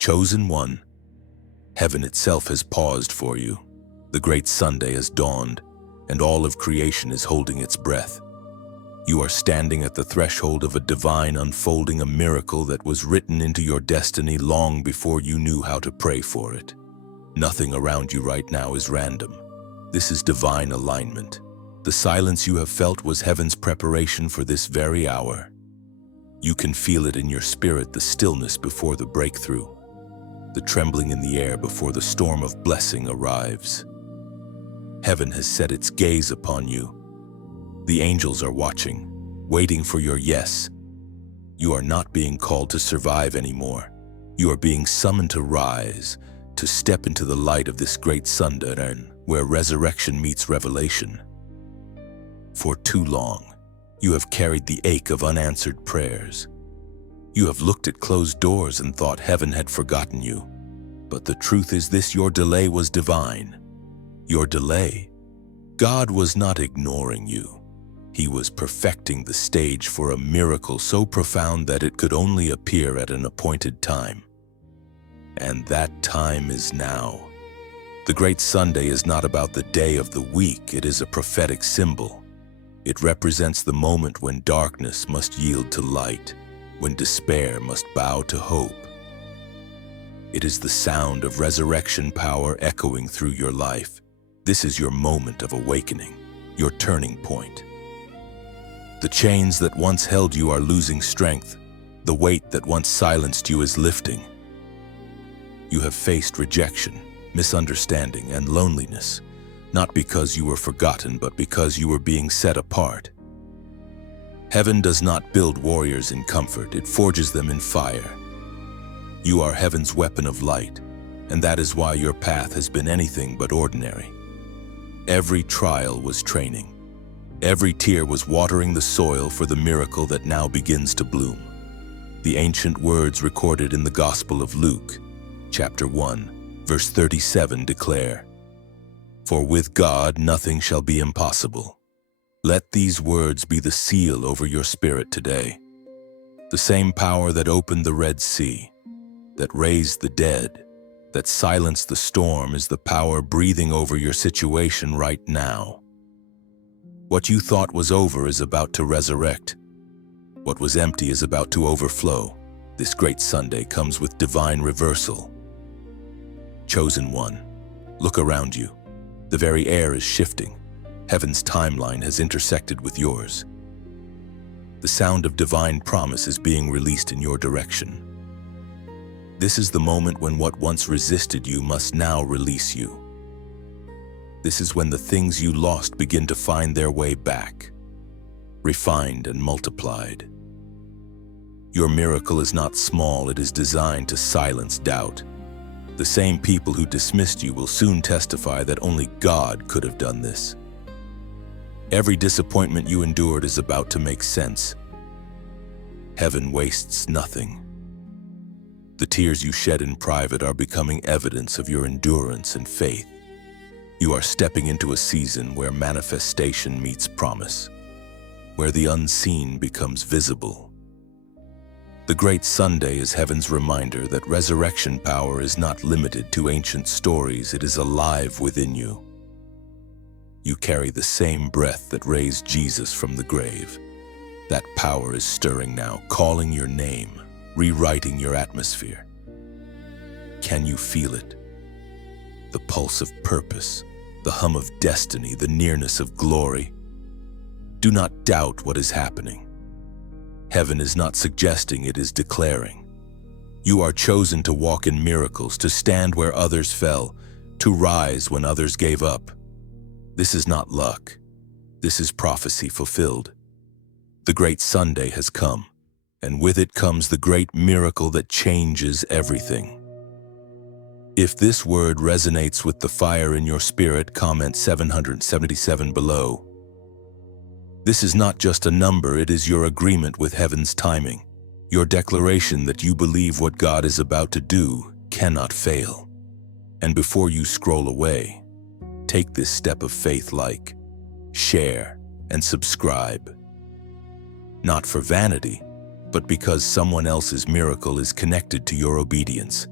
Chosen one, heaven itself has paused for you. The great Sunday has dawned, and all of creation is holding its breath. You are standing at the threshold of a divine unfolding, a miracle that was written into your destiny long before you knew how to pray for it. Nothing around you right now is random. This is divine alignment. The silence you have felt was heaven's preparation for this very hour. You can feel it in your spirit, the stillness before the breakthrough, the trembling in the air before the storm of blessing arrives. Heaven has set its gaze upon you. The angels are watching, waiting for your yes. You are not being called to survive anymore. You are being summoned to rise, to step into the light of this great Sunday, where resurrection meets revelation. For too long, you have carried the ache of unanswered prayers. You have looked at closed doors and thought heaven had forgotten you. But the truth is this: your delay was divine. Your delay. God was not ignoring you. He was perfecting the stage for a miracle so profound that it could only appear at an appointed time. And that time is now. The great Sunday is not about the day of the week. It is a prophetic symbol. It represents the moment when darkness must yield to light, when despair must bow to hope. It is the sound of resurrection power echoing through your life. This is your moment of awakening, your turning point. The chains that once held you are losing strength. The weight that once silenced you is lifting. You have faced rejection, misunderstanding, and loneliness, not because you were forgotten, but because you were being set apart. Heaven does not build warriors in comfort, it forges them in fire. You are heaven's weapon of light, and that is why your path has been anything but ordinary. Every trial was training. Every tear was watering the soil for the miracle that now begins to bloom. The ancient words recorded in the Gospel of Luke, chapter 1, verse 37 declare, "For with God nothing shall be impossible." Let these words be the seal over your spirit today. The same power that opened the Red Sea, that raised the dead, that silenced the storm is the power breathing over your situation right now. What you thought was over is about to resurrect. What was empty is about to overflow. This great Sunday comes with divine reversal. Chosen one, look around you. The very air is shifting. Heaven's timeline has intersected with yours. The sound of divine promise is being released in your direction. This is the moment when what once resisted you must now release you. This is when the things you lost begin to find their way back, refined and multiplied. Your miracle is not small, it is designed to silence doubt. The same people who dismissed you will soon testify that only God could have done this. Every disappointment you endured is about to make sense. Heaven wastes nothing. The tears you shed in private are becoming evidence of your endurance and faith. You are stepping into a season where manifestation meets promise, where the unseen becomes visible. The great Sunday is heaven's reminder that resurrection power is not limited to ancient stories, it is alive within you. You carry the same breath that raised Jesus from the grave. That power is stirring now, calling your name, rewriting your atmosphere. Can you feel it? The pulse of purpose, the hum of destiny, the nearness of glory. Do not doubt what is happening. Heaven is not suggesting, it is declaring. You are chosen to walk in miracles, to stand where others fell, to rise when others gave up. This is not luck. This is prophecy fulfilled. The great Sunday has come, and with it comes the great miracle that changes everything. If this word resonates with the fire in your spirit, comment 777 below. This is not just a number, it is your agreement with heaven's timing. Your declaration that you believe what God is about to do cannot fail. And before you scroll away, take this step of faith, like, share, and subscribe. Not for vanity, but because someone else's miracle is connected to your obedience.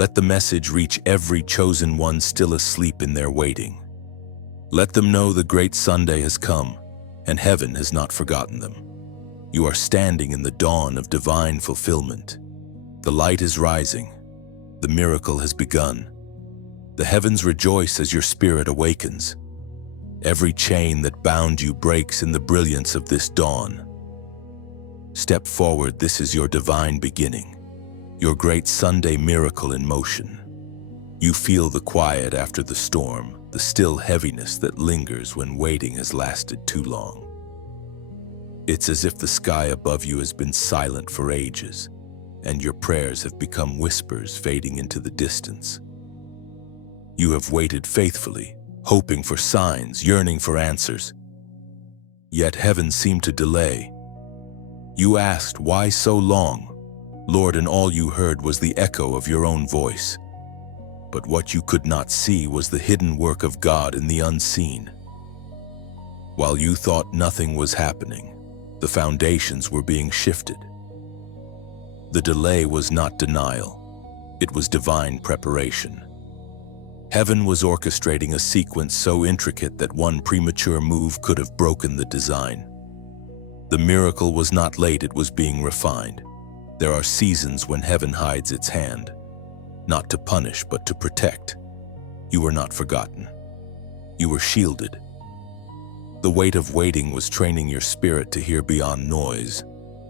Let the message reach every chosen one still asleep in their waiting. Let them know the great Sunday has come, and heaven has not forgotten them. You are standing in the dawn of divine fulfillment. The light is rising. The miracle has begun. The heavens rejoice as your spirit awakens. Every chain that bound you breaks in the brilliance of this dawn. Step forward, this is your divine beginning, your great Sunday miracle in motion. You feel the quiet after the storm, the still heaviness that lingers when waiting has lasted too long. It's as if the sky above you has been silent for ages, and your prayers have become whispers fading into the distance. You have waited faithfully, hoping for signs, yearning for answers. Yet heaven seemed to delay. You asked, "Why so long, Lord?" and all you heard was the echo of your own voice. But what you could not see was the hidden work of God in the unseen. While you thought nothing was happening, the foundations were being shifted. The delay was not denial, it was divine preparation. Heaven was orchestrating a sequence so intricate that one premature move could have broken the design. The miracle was not late, it was being refined. There are seasons when heaven hides its hand, not to punish but to protect. You were not forgotten. You were shielded. The weight of waiting was training your spirit to hear beyond noise,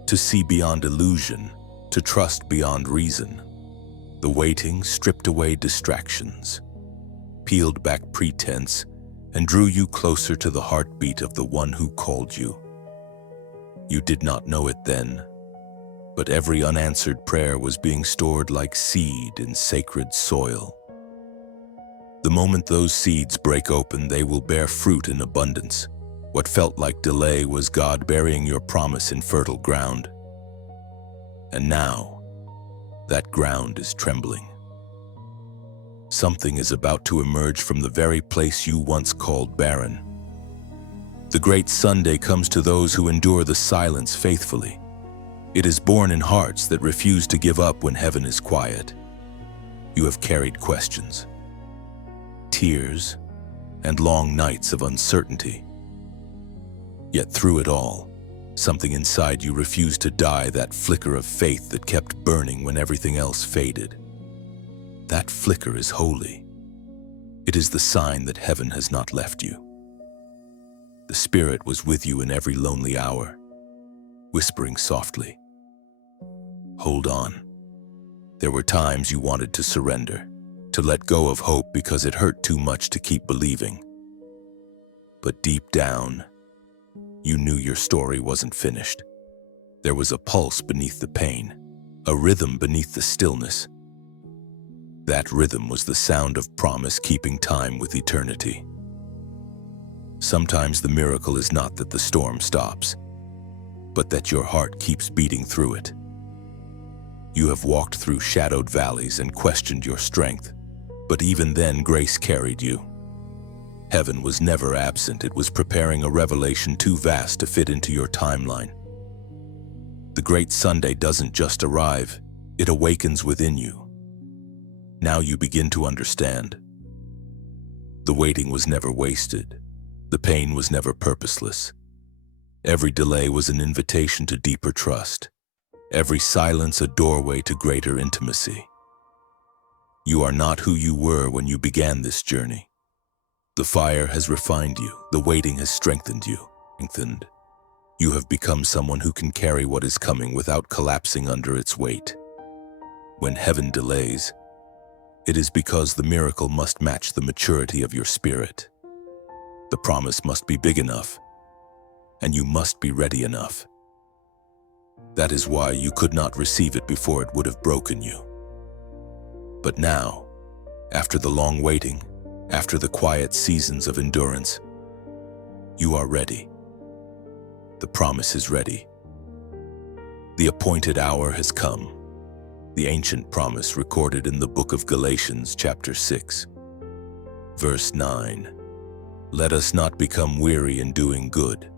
to see beyond illusion, to trust beyond reason. The waiting stripped away distractions, peeled back pretense, and drew you closer to the heartbeat of the one who called you. You did not know it then, but every unanswered prayer was being stored like seed in sacred soil. The moment those seeds break open, they will bear fruit in abundance. What felt like delay was God burying your promise in fertile ground. And now, that ground is trembling. Something is about to emerge from the very place you once called barren. The great Sunday comes to those who endure the silence faithfully. It is born in hearts that refuse to give up when heaven is quiet. You have carried questions, tears, and long nights of uncertainty. Yet through it all, something inside you refused to die, that flicker of faith that kept burning when everything else faded. That flicker is holy. It is the sign that heaven has not left you. The Spirit was with you in every lonely hour, whispering softly, "Hold on." There were times you wanted to surrender, to let go of hope because it hurt too much to keep believing. But deep down, you knew your story wasn't finished. There was a pulse beneath the pain, a rhythm beneath the stillness. That rhythm was the sound of promise keeping time with eternity. Sometimes the miracle is not that the storm stops, but that your heart keeps beating through it. You have walked through shadowed valleys and questioned your strength, but even then grace carried you. Heaven was never absent, it was preparing a revelation too vast to fit into your timeline. The great Sunday doesn't just arrive, it awakens within you. Now you begin to understand. The waiting was never wasted. The pain was never purposeless. Every delay was an invitation to deeper trust. Every silence a doorway to greater intimacy. You are not who you were when you began this journey. The fire has refined you. The waiting has strengthened you. You have become someone who can carry what is coming without collapsing under its weight. When heaven delays, it is because the miracle must match the maturity of your spirit. The promise must be big enough, and you must be ready enough. That is why you could not receive it before it would have broken you. But now, after the long waiting, after the quiet seasons of endurance, you are ready. The promise is ready. The appointed hour has come. The ancient promise recorded in the book of Galatians chapter 6, verse 9. Let us not become weary in doing good,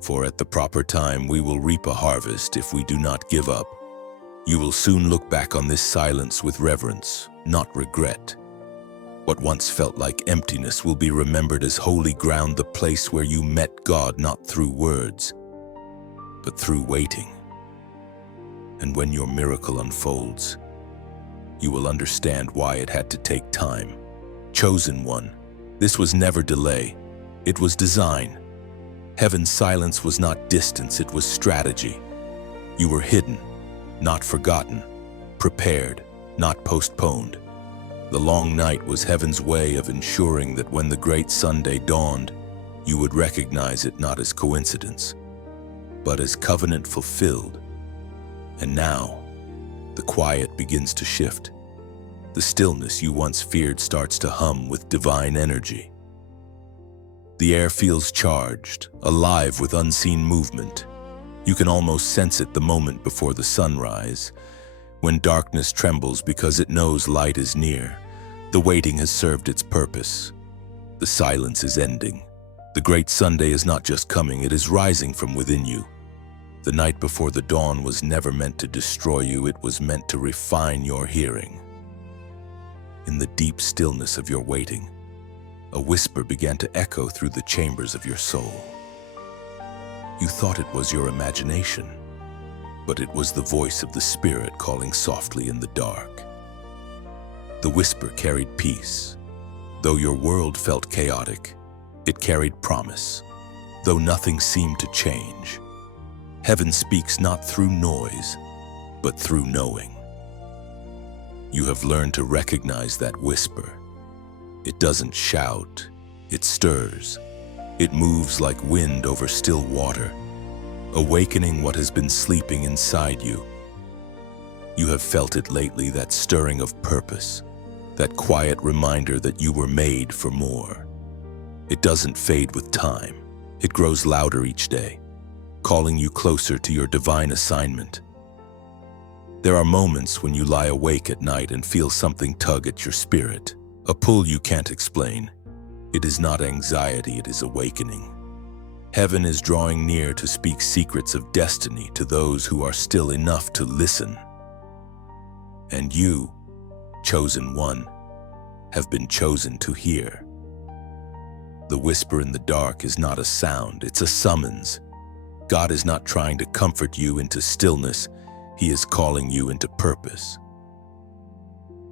for at the proper time we will reap a harvest if we do not give up. You will soon look back on this silence with reverence, not regret. What once felt like emptiness will be remembered as holy ground, the place where you met God not through words, but through waiting. And when your miracle unfolds, you will understand why it had to take time. Chosen one, this was never delay, it was design. Heaven's silence was not distance, it was strategy. You were hidden, not forgotten, prepared, not postponed. The long night was heaven's way of ensuring that when the great Sunday dawned, you would recognize it not as coincidence, but as covenant fulfilled. And now, the quiet begins to shift. The stillness you once feared starts to hum with divine energy. The air feels charged, alive with unseen movement. You can almost sense it the moment before the sunrise, when darkness trembles because it knows light is near. The waiting has served its purpose. The silence is ending. The great Sunday is not just coming, it is rising from within you. The night before the dawn was never meant to destroy you, it was meant to refine your hearing. In the deep stillness of your waiting, a whisper began to echo through the chambers of your soul. You thought it was your imagination, but it was the voice of the Spirit calling softly in the dark. The whisper carried peace. Though your world felt chaotic, it carried promise. Though nothing seemed to change, heaven speaks not through noise, but through knowing. You have learned to recognize that whisper. It doesn't shout, it stirs. It moves like wind over still water, awakening what has been sleeping inside you. You have felt it lately, that stirring of purpose, that quiet reminder that you were made for more. It doesn't fade with time. It grows louder each day, calling you closer to your divine assignment. There are moments when you lie awake at night and feel something tug at your spirit, a pull you can't explain. It is not anxiety, it is awakening. Heaven is drawing near to speak secrets of destiny to those who are still enough to listen. And you, chosen one, have been chosen to hear. The whisper in the dark is not a sound, it's a summons. God is not trying to comfort you into stillness, He is calling you into purpose.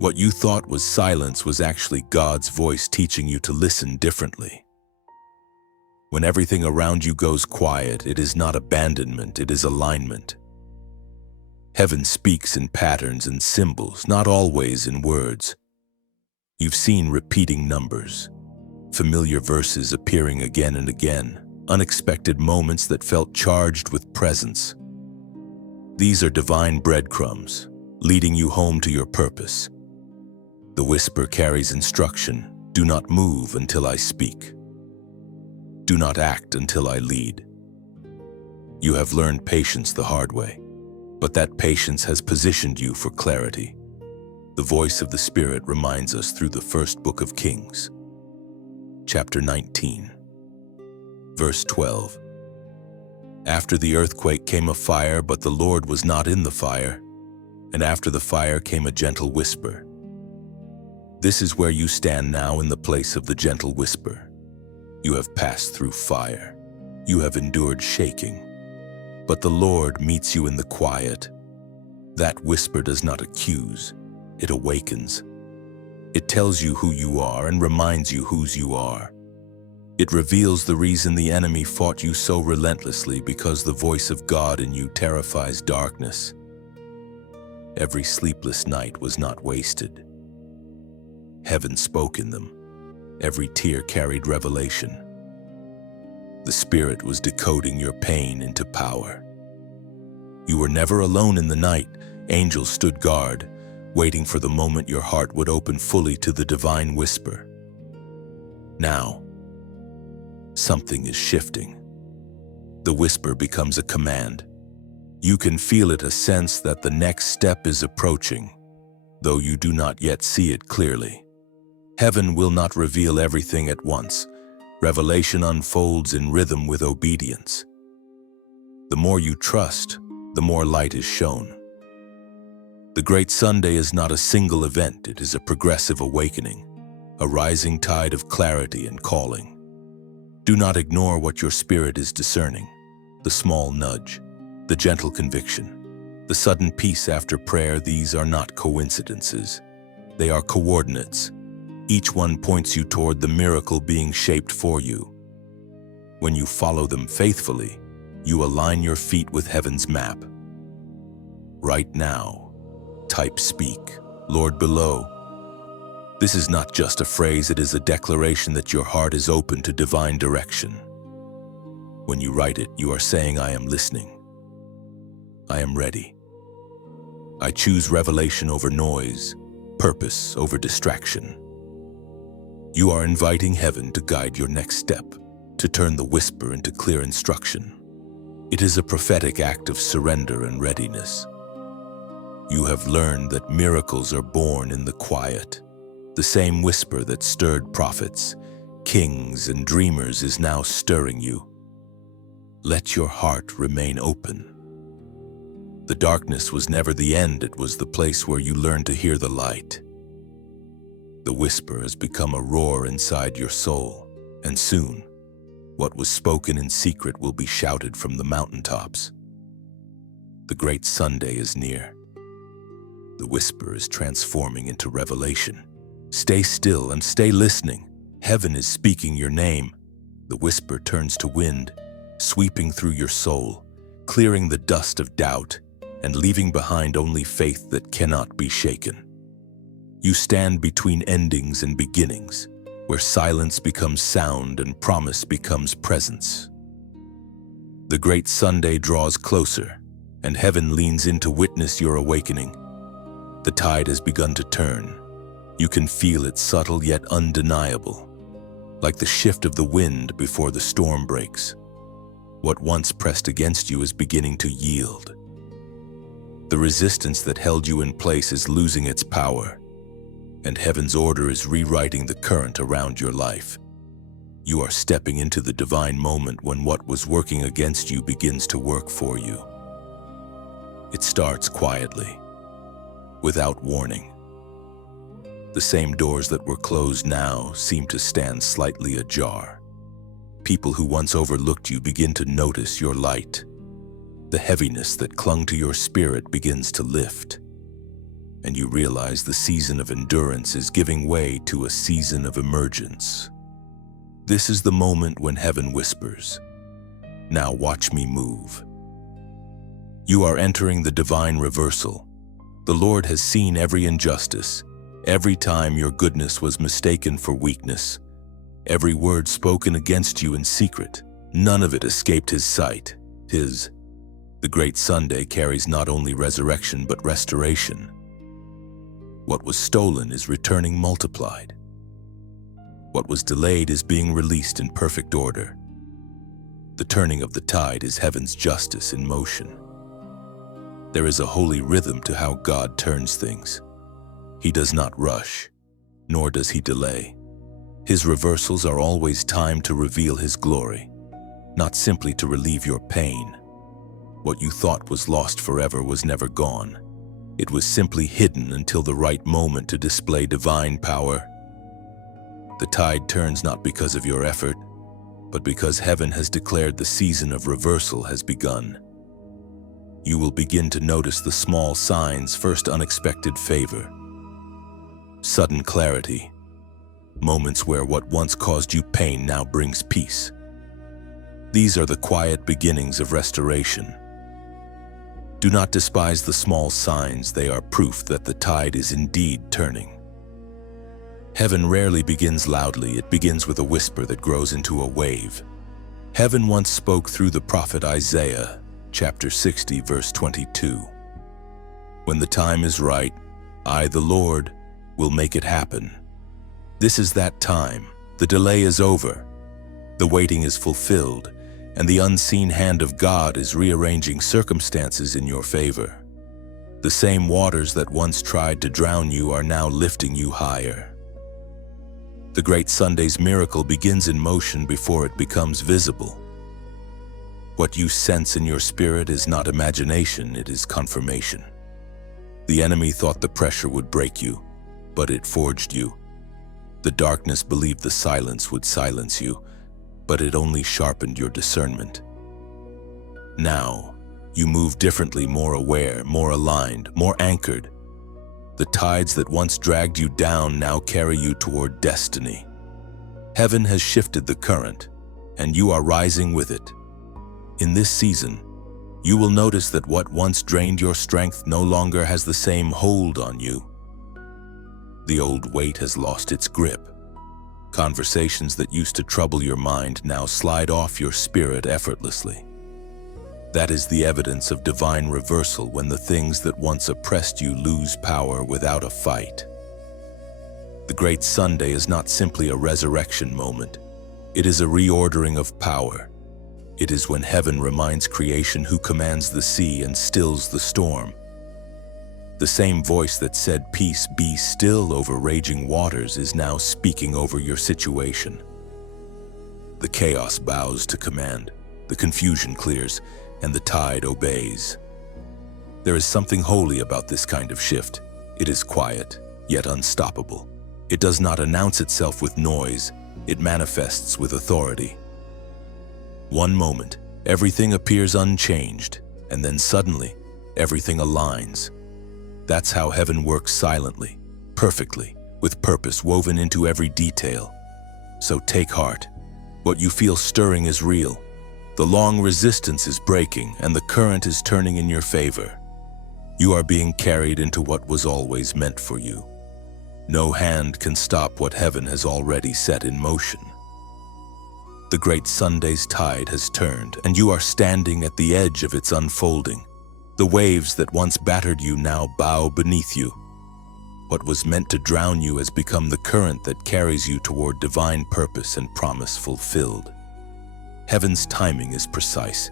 What you thought was silence was actually God's voice teaching you to listen differently. When everything around you goes quiet, it is not abandonment, it is alignment. Heaven speaks in patterns and symbols, not always in words. You've seen repeating numbers, familiar verses appearing again and again, unexpected moments that felt charged with presence. These are divine breadcrumbs, leading you home to your purpose. The whisper carries instruction. Do not move until I speak. Do not act until I lead. You have learned patience the hard way, but that patience has positioned you for clarity. The voice of the Spirit reminds us through the first book of Kings, chapter 19, verse 12. After the earthquake came a fire, but the Lord was not in the fire, and after the fire came a gentle whisper. This is where you stand now, in the place of the gentle whisper. You have passed through fire. You have endured shaking. But the Lord meets you in the quiet. That whisper does not accuse, it awakens. It tells you who you are and reminds you whose you are. It reveals the reason the enemy fought you so relentlessly, because the voice of God in you terrifies darkness. Every sleepless night was not wasted. Heaven spoke in them. Every tear carried revelation. The Spirit was decoding your pain into power. You were never alone in the night. Angels stood guard, waiting for the moment your heart would open fully to the divine whisper. Now, something is shifting. The whisper becomes a command. You can feel it, a sense that the next step is approaching, though you do not yet see it clearly. Heaven will not reveal everything at once. Revelation unfolds in rhythm with obedience. The more you trust, the more light is shown. The Great Sunday is not a single event, it is a progressive awakening, a rising tide of clarity and calling. Do not ignore what your spirit is discerning, the small nudge, the gentle conviction, the sudden peace after prayer. These are not coincidences. They are coordinates. Each one points you toward the miracle being shaped for you. When you follow them faithfully, you align your feet with heaven's map. Right now, type "Speak, Lord" below. This is not just a phrase, it is a declaration that your heart is open to divine direction. When you write it, you are saying, "I am listening. I am ready. I choose revelation over noise, purpose over distraction." You are inviting heaven to guide your next step, to turn the whisper into clear instruction. It is a prophetic act of surrender and readiness. You have learned that miracles are born in the quiet. The same whisper that stirred prophets, kings, and dreamers is now stirring you. Let your heart remain open. The darkness was never the end, it was the place where you learned to hear the light. The whisper has become a roar inside your soul, and soon, what was spoken in secret will be shouted from the mountaintops. The Great Sunday is near. The whisper is transforming into revelation. Stay still and stay listening. Heaven is speaking your name. The whisper turns to wind, sweeping through your soul, clearing the dust of doubt and leaving behind only faith that cannot be shaken. You stand between endings and beginnings, where silence becomes sound and promise becomes presence. The Great Sunday draws closer, and heaven leans in to witness your awakening. The tide has begun to turn. You can feel it, subtle yet undeniable, like the shift of the wind before the storm breaks. What once pressed against you is beginning to yield. The resistance that held you in place is losing its power, and heaven's order is rewriting the current around your life. You are stepping into the divine moment when what was working against you begins to work for you. It starts quietly, without warning. The same doors that were closed now seem to stand slightly ajar. People who once overlooked you begin to notice your light. The heaviness that clung to your spirit begins to lift, and you realize the season of endurance is giving way to a season of emergence. This is the moment when heaven whispers, "Now watch me move." You are entering the divine reversal. The Lord has seen every injustice, every time your goodness was mistaken for weakness, every word spoken against you in secret. None of it escaped his sight. The Great Sunday carries not only resurrection but restoration. What was stolen is returning multiplied. What was delayed is being released in perfect order. The turning of the tide is heaven's justice in motion. There is a holy rhythm to how God turns things. He does not rush, nor does he delay. His reversals are always timed to reveal his glory, not simply to relieve your pain. What you thought was lost forever was never gone. It was simply hidden until the right moment to display divine power. The tide turns not because of your effort, but because heaven has declared the season of reversal has begun. You will begin to notice the small signs: first, unexpected favor, sudden clarity, moments where what once caused you pain now brings peace. These are the quiet beginnings of restoration. Do not despise the small signs, they are proof that the tide is indeed turning. Heaven rarely begins loudly, it begins with a whisper that grows into a wave. Heaven once spoke through the prophet Isaiah, chapter 60, verse 22. "When the time is right, I, the Lord, will make it happen." This is that time. The delay is over. The waiting is fulfilled, and the unseen hand of God is rearranging circumstances in your favor. The same waters that once tried to drown you are now lifting you higher. The Great Sunday's miracle begins in motion before it becomes visible. What you sense in your spirit is not imagination, it is confirmation. The enemy thought the pressure would break you, but it forged you. The darkness believed the silence would silence you, but it only sharpened your discernment. Now, you move differently, more aware, more aligned, more anchored. The tides that once dragged you down now carry you toward destiny. Heaven has shifted the current, and you are rising with it. In this season, you will notice that what once drained your strength no longer has the same hold on you. The old weight has lost its grip. Conversations that used to trouble your mind now slide off your spirit effortlessly. That is the evidence of divine reversal, when the things that once oppressed you lose power without a fight. The Great Sunday is not simply a resurrection moment. It is a reordering of power. It is when heaven reminds creation who commands the sea and stills the storm. The same voice that said, "Peace, be still," over raging waters is now speaking over your situation. The chaos bows to command, the confusion clears, and the tide obeys. There is something holy about this kind of shift. It is quiet, yet unstoppable. It does not announce itself with noise, it manifests with authority. One moment, everything appears unchanged, and then suddenly, everything aligns. That's how heaven works, silently, perfectly, with purpose woven into every detail. So take heart. What you feel stirring is real. The long resistance is breaking, and the current is turning in your favor. You are being carried into what was always meant for you. No hand can stop what heaven has already set in motion. The Great Sunday's tide has turned, and you are standing at the edge of its unfolding. The waves that once battered you now bow beneath you. What was meant to drown you has become the current that carries you toward divine purpose and promise fulfilled. Heaven's timing is precise.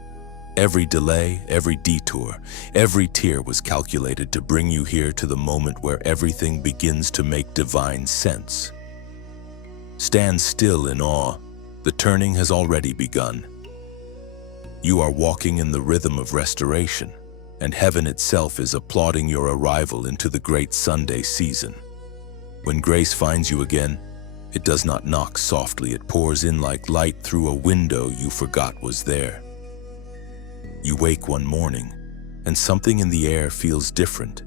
Every delay, every detour, every tear was calculated to bring you here to the moment where everything begins to make divine sense. Stand still in awe. The turning has already begun. You are walking in the rhythm of restoration, and heaven itself is applauding your arrival into the Great Sunday season. When grace finds you again, it does not knock softly, it pours in like light through a window you forgot was there. You wake one morning, and something in the air feels different.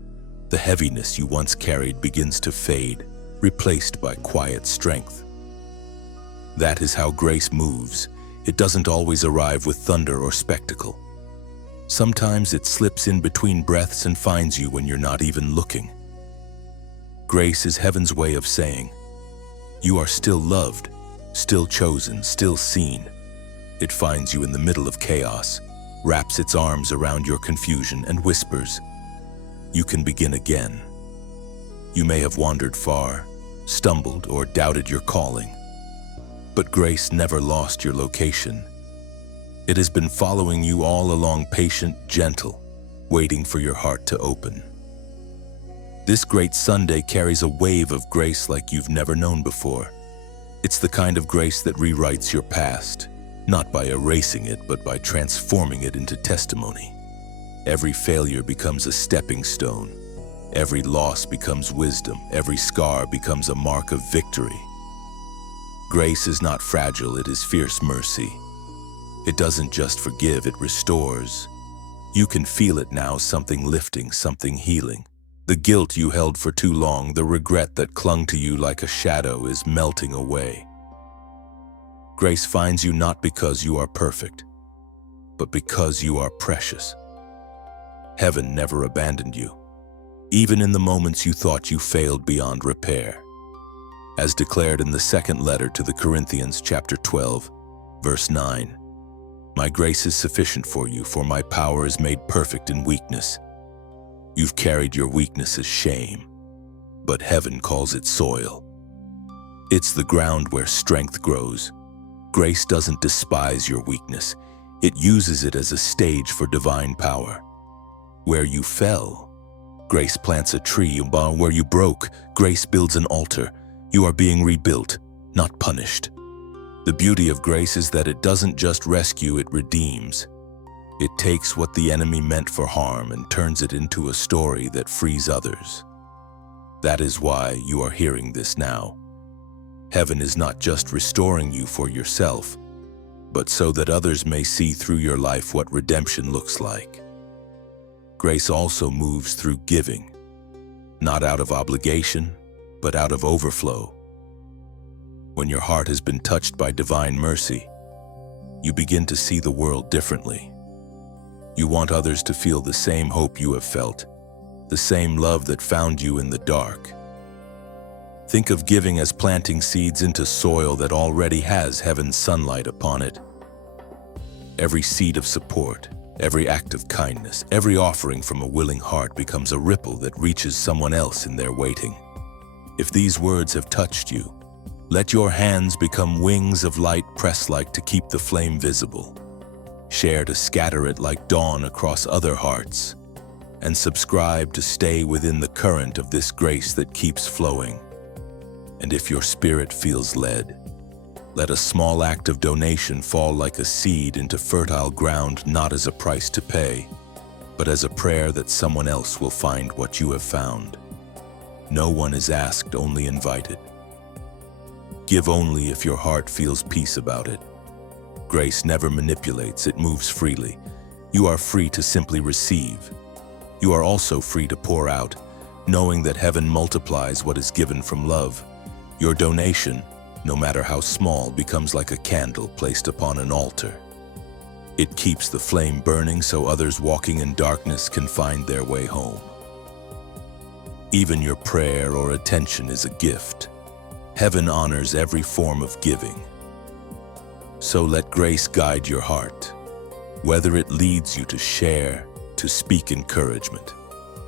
The heaviness you once carried begins to fade, replaced by quiet strength. That is how grace moves. It doesn't always arrive with thunder or spectacle. Sometimes it slips in between breaths and finds you when you're not even looking. Grace is heaven's way of saying, you are still loved, still chosen, still seen. It finds you in the middle of chaos, wraps its arms around your confusion and whispers, you can begin again. You may have wandered far, stumbled, or doubted your calling, but grace never lost your location. It has been following you all along, patient, gentle, waiting for your heart to open. This Great Sunday carries a wave of grace like you've never known before. It's the kind of grace that rewrites your past, not by erasing it, but by transforming it into testimony. Every failure becomes a stepping stone. Every loss becomes wisdom. Every scar becomes a mark of victory. Grace is not fragile, it is fierce mercy. It doesn't just forgive, it restores. You can feel it now, something lifting, something healing. The guilt you held for too long, the regret that clung to you like a shadow is melting away. Grace finds you not because you are perfect, but because you are precious. Heaven never abandoned you, even in the moments you thought you failed beyond repair. As declared in the second letter to the Corinthians, chapter 12, verse 9, my grace is sufficient for you, for my power is made perfect in weakness. You've carried your weakness as shame, but heaven calls it soil. It's the ground where strength grows. Grace doesn't despise your weakness. It uses it as a stage for divine power. Where you fell, grace plants a tree. Where you broke, grace builds an altar. You are being rebuilt, not punished. The beauty of grace is that it doesn't just rescue, it redeems. It takes what the enemy meant for harm and turns it into a story that frees others. That is why you are hearing this now. Heaven is not just restoring you for yourself, but so that others may see through your life what redemption looks like. Grace also moves through giving, not out of obligation, but out of overflow. When your heart has been touched by divine mercy, you begin to see the world differently. You want others to feel the same hope you have felt, the same love that found you in the dark. Think of giving as planting seeds into soil that already has heaven's sunlight upon it. Every seed of support, every act of kindness, every offering from a willing heart becomes a ripple that reaches someone else in their waiting. If these words have touched you, let your hands become wings of light press-like to keep the flame visible. Share to scatter it like dawn across other hearts, and subscribe to stay within the current of this grace that keeps flowing. And if your spirit feels led, let a small act of donation fall like a seed into fertile ground, not as a price to pay, but as a prayer that someone else will find what you have found. No one is asked, only invited. Give only if your heart feels peace about it. Grace never manipulates, it moves freely. You are free to simply receive. You are also free to pour out, knowing that heaven multiplies what is given from love. Your donation, no matter how small, becomes like a candle placed upon an altar. It keeps the flame burning so others walking in darkness can find their way home. Even your prayer or attention is a gift. Heaven honors every form of giving. So let grace guide your heart. Whether it leads you to share, to speak encouragement,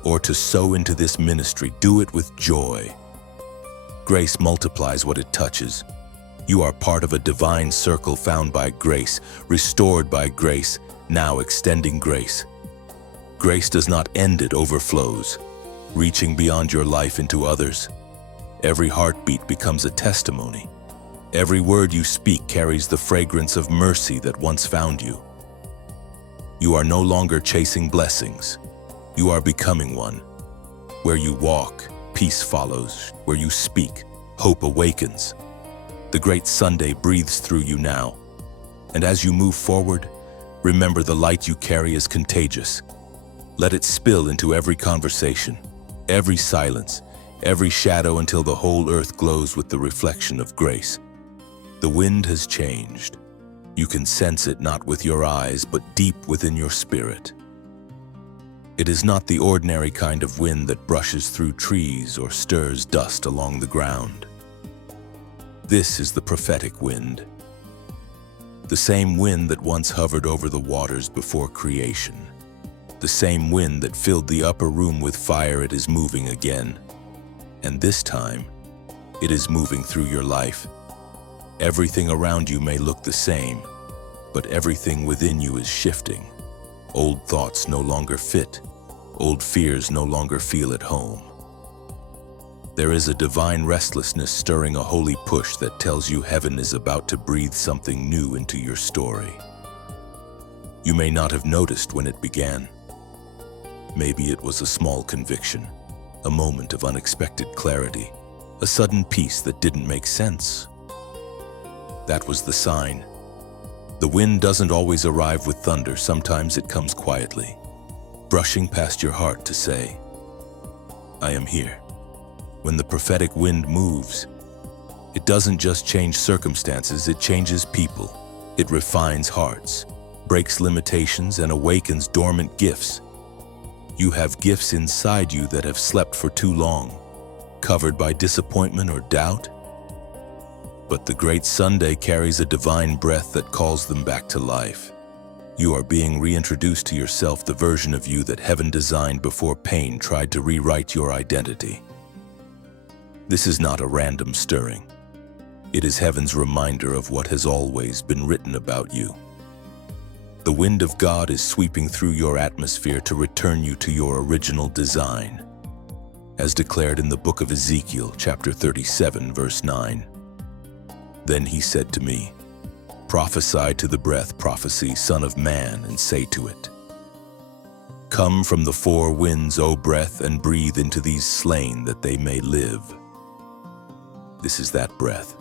or to sow into this ministry, do it with joy. Grace multiplies what it touches. You are part of a divine circle found by grace, restored by grace, now extending grace. Grace does not end, it overflows, reaching beyond your life into others. Every heartbeat becomes a testimony. Every word you speak carries the fragrance of mercy that once found you. You are no longer chasing blessings. You are becoming one. Where you walk, peace follows. Where you speak, hope awakens. The great Sunday breathes through you now. And as you move forward, remember the light you carry is contagious. Let it spill into every conversation, every silence, every shadow until the whole earth glows with the reflection of grace. The wind has changed. You can sense it not with your eyes, but deep within your spirit. It is not the ordinary kind of wind that brushes through trees or stirs dust along the ground. This is the prophetic wind. The same wind that once hovered over the waters before creation. The same wind that filled the upper room with fire, it is moving again. And this time, it is moving through your life. Everything around you may look the same, but everything within you is shifting. Old thoughts no longer fit. Old fears no longer feel at home. There is a divine restlessness stirring a holy push that tells you heaven is about to breathe something new into your story. You may not have noticed when it began. Maybe it was a small conviction, a moment of unexpected clarity, a sudden peace that didn't make sense. That was the sign. The wind doesn't always arrive with thunder, sometimes it comes quietly, brushing past your heart to say, I am here. When the prophetic wind moves, it doesn't just change circumstances, it changes people. It refines hearts, breaks limitations, and awakens dormant gifts. You have gifts inside you that have slept for too long, covered by disappointment or doubt. But the great Sunday carries a divine breath that calls them back to life. You are being reintroduced to yourself, the version of you that heaven designed before pain tried to rewrite your identity. This is not a random stirring. It is heaven's reminder of what has always been written about you. The wind of God is sweeping through your atmosphere to return you to your original design, as declared in the book of Ezekiel, chapter 37, verse 9. Then he said to me, Prophesy to the breath, prophecy, Son of Man, and say to it, Come from the four winds, O breath, and breathe into these slain that they may live. This is that breath.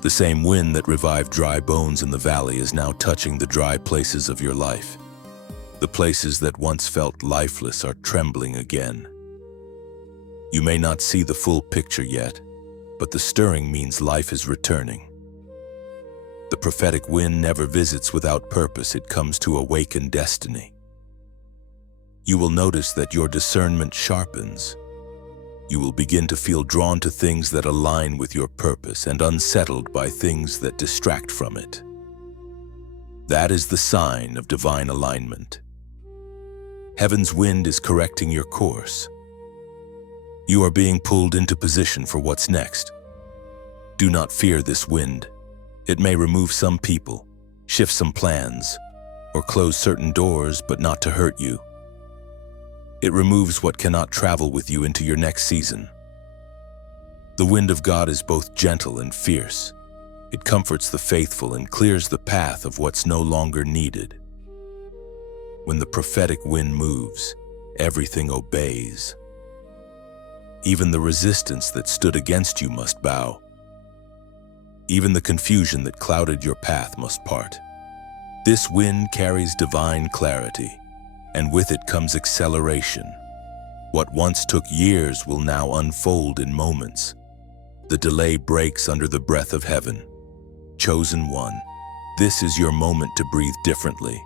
The same wind that revived dry bones in the valley is now touching the dry places of your life. The places that once felt lifeless are trembling again. You may not see the full picture yet, but the stirring means life is returning. The prophetic wind never visits without purpose. It comes to awaken destiny. You will notice that your discernment sharpens. You will begin to feel drawn to things that align with your purpose and unsettled by things that distract from it. That is the sign of divine alignment. Heaven's wind is correcting your course. You are being pulled into position for what's next. Do not fear this wind. It may remove some people, shift some plans, or close certain doors, but not to hurt you. It removes what cannot travel with you into your next season. The wind of God is both gentle and fierce. It comforts the faithful and clears the path of what's no longer needed. When the prophetic wind moves, everything obeys. Even the resistance that stood against you must bow. Even the confusion that clouded your path must part. This wind carries divine clarity, and with it comes acceleration. What once took years will now unfold in moments. The delay breaks under the breath of heaven. Chosen one, this is your moment to breathe differently.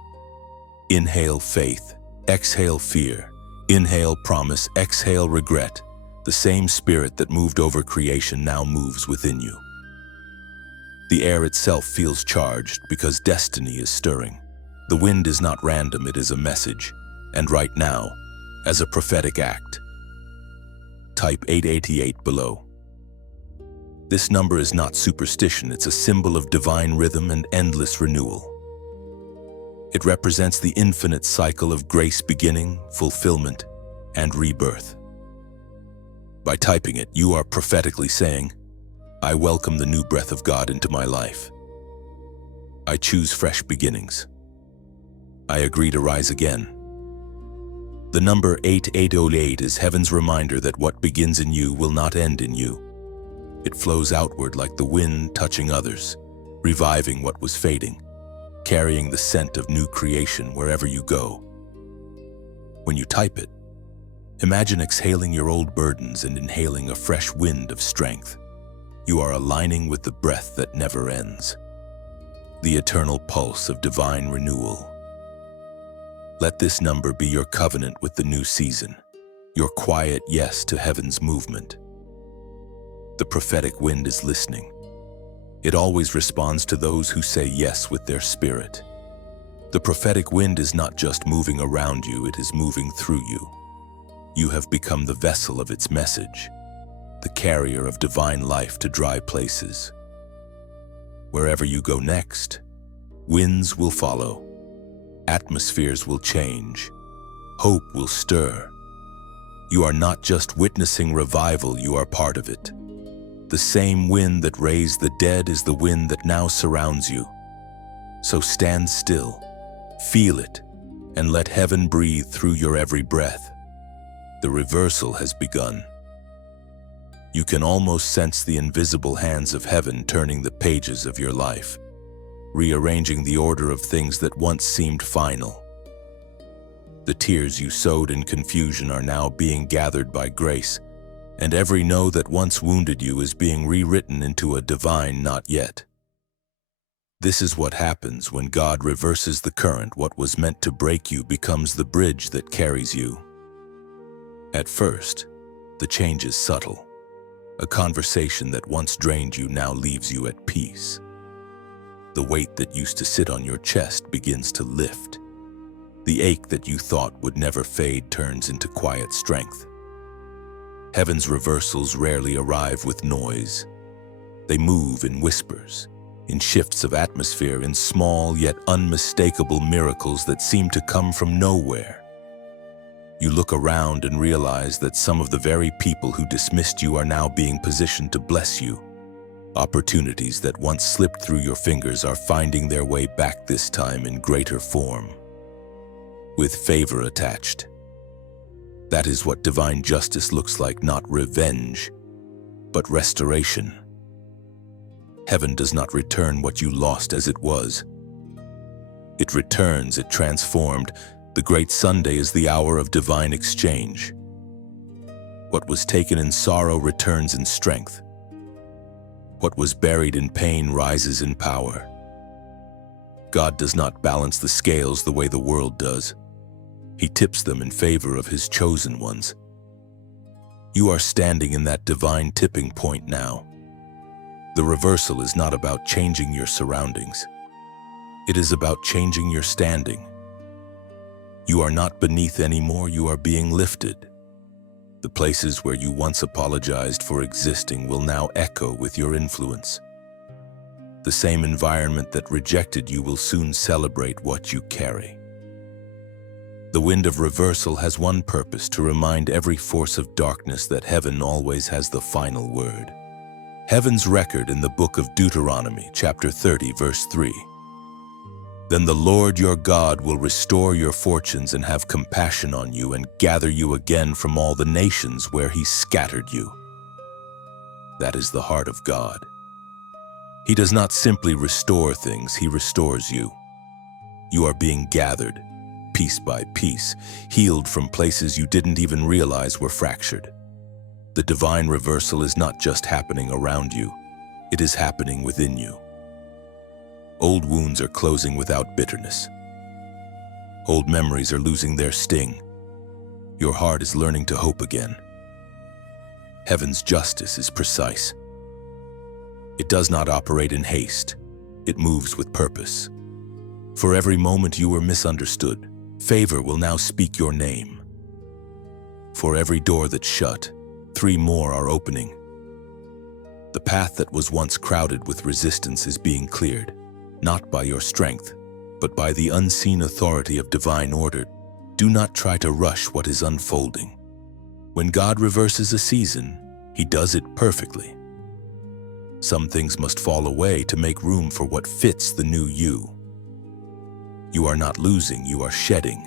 Inhale faith, exhale fear. Inhale promise, exhale regret. The same spirit that moved over creation now moves within you. The air itself feels charged because destiny is stirring. The wind is not random, it is a message. And right now, as a prophetic act, type 888 below. This number is not superstition, it's a symbol of divine rhythm and endless renewal. It represents the infinite cycle of grace beginning, fulfillment, and rebirth. By typing it, you are prophetically saying, I welcome the new breath of God into my life. I choose fresh beginnings. I agree to rise again. The number 8808 is heaven's reminder that what begins in you will not end in you. It flows outward like the wind touching others, reviving what was fading, carrying the scent of new creation wherever you go. When you type it, imagine exhaling your old burdens and inhaling a fresh wind of strength. You are aligning with the breath that never ends, the eternal pulse of divine renewal. Let this number be your covenant with the new season, your quiet yes to heaven's movement. The prophetic wind is listening. It always responds to those who say yes with their spirit. The prophetic wind is not just moving around you, it is moving through you. You have become the vessel of its message, the carrier of divine life to dry places. Wherever you go next, winds will follow. Atmospheres will change. Hope will stir. You are not just witnessing revival, you are part of it. The same wind that raised the dead is the wind that now surrounds you. So stand still, feel it, and let heaven breathe through your every breath. The reversal has begun. You can almost sense the invisible hands of heaven turning the pages of your life, rearranging the order of things that once seemed final. The tears you sowed in confusion are now being gathered by grace, and every no that once wounded you is being rewritten into a divine not yet. This is what happens when God reverses the current. What was meant to break you becomes the bridge that carries you. At first, the change is subtle. A conversation that once drained you now leaves you at peace. The weight that used to sit on your chest begins to lift. The ache that you thought would never fade turns into quiet strength. Heaven's reversals rarely arrive with noise. They move in whispers, in shifts of atmosphere, in small yet unmistakable miracles that seem to come from nowhere. You look around and realize that some of the very people who dismissed you are now being positioned to bless you. Opportunities that once slipped through your fingers are finding their way back, this time in greater form, with favor attached. That is what divine justice looks like, not revenge, but restoration. Heaven does not return what you lost as it was. It returns, it transformed. The great Sunday is the hour of divine exchange. What was taken in sorrow returns in strength. What was buried in pain rises in power. God does not balance the scales the way the world does. He tips them in favor of His chosen ones. You are standing in that divine tipping point now. The reversal is not about changing your surroundings. It is about changing your standing. You are not beneath anymore, you are being lifted. The places where you once apologized for existing will now echo with your influence. The same environment that rejected you will soon celebrate what you carry. The wind of reversal has one purpose: to remind every force of darkness that heaven always has the final word. Heaven's record in the book of Deuteronomy, chapter 30, verse 3. Then the Lord your God will restore your fortunes and have compassion on you and gather you again from all the nations where He scattered you. That is the heart of God. He does not simply restore things, He restores you. You are being gathered, piece by piece, healed from places you didn't even realize were fractured. The divine reversal is not just happening around you, it is happening within you. Old wounds are closing without bitterness. Old memories are losing their sting. Your heart is learning to hope again. Heaven's justice is precise. It does not operate in haste. It moves with purpose. For every moment you were misunderstood, favor will now speak your name. For every door that's shut, 3 more are opening. The path that was once crowded with resistance is being cleared. Not by your strength, but by the unseen authority of divine order. Do not try to rush what is unfolding. When God reverses a season, He does it perfectly. Some things must fall away to make room for what fits the new you. You are not losing, you are shedding.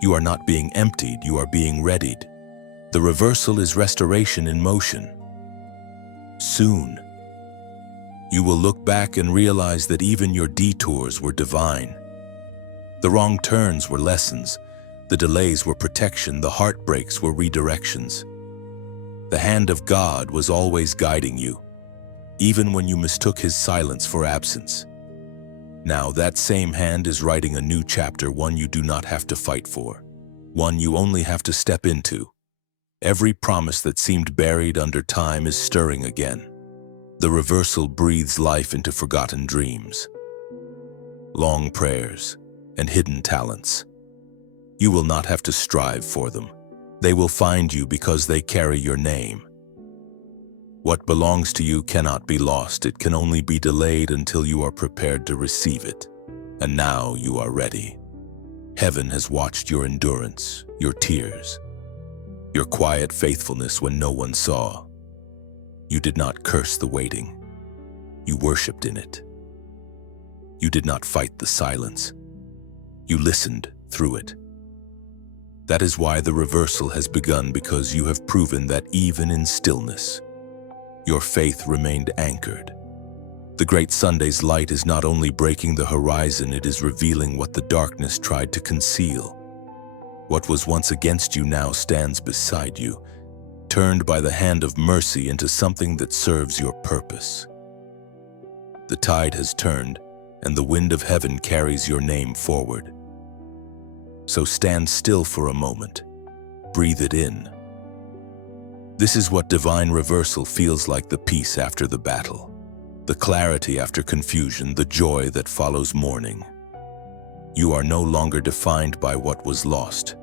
You are not being emptied, you are being readied. The reversal is restoration in motion. Soon, you will look back and realize that even your detours were divine. The wrong turns were lessons. The delays were protection. The heartbreaks were redirections. The hand of God was always guiding you, even when you mistook His silence for absence. Now that same hand is writing a new chapter, one you do not have to fight for, one you only have to step into. Every promise that seemed buried under time is stirring again. The reversal breathes life into forgotten dreams, long prayers, and hidden talents. You will not have to strive for them. They will find you because they carry your name. What belongs to you cannot be lost. It can only be delayed until you are prepared to receive it. And now you are ready. Heaven has watched your endurance, your tears, your quiet faithfulness when no one saw. You did not curse the waiting. You worshiped in it. You did not fight the silence. You listened through it. That is why the reversal has begun, because you have proven that even in stillness, your faith remained anchored. The great Sunday's light is not only breaking the horizon, it is revealing what the darkness tried to conceal. What was once against you now stands beside you, turned by the hand of mercy into something that serves your purpose. The tide has turned, and the wind of heaven carries your name forward. So stand still for a moment. Breathe it in. This is what divine reversal feels like: the peace after the battle, the clarity after confusion, the joy that follows mourning. You are no longer defined by what was lost,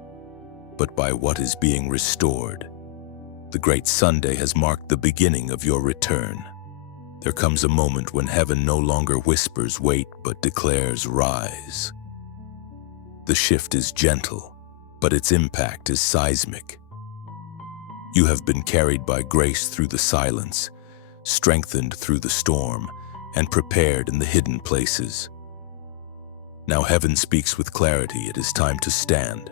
but by what is being restored. The great Sunday has marked the beginning of your return. There comes a moment when heaven no longer whispers, "Wait," but declares, "Rise." The shift is gentle, but its impact is seismic. You have been carried by grace through the silence, strengthened through the storm, and prepared in the hidden places. Now heaven speaks with clarity. It is time to stand.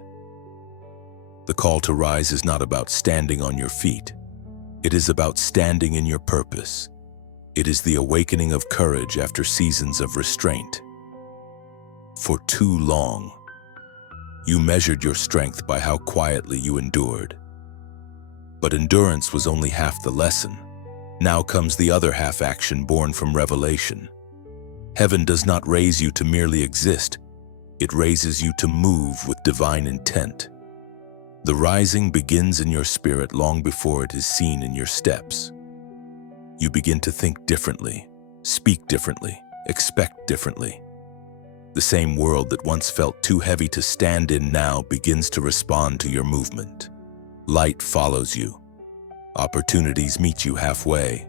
The call to rise is not about standing on your feet. It is about standing in your purpose. It is the awakening of courage after seasons of restraint. For too long, you measured your strength by how quietly you endured. But endurance was only half the lesson. Now comes the other half action born from revelation. Heaven does not raise you to merely exist. It raises you to move with divine intent. The rising begins in your spirit long before it is seen in your steps. You begin to think differently, speak differently, expect differently. The same world that once felt too heavy to stand in now begins to respond to your movement. Light follows you. Opportunities meet you halfway.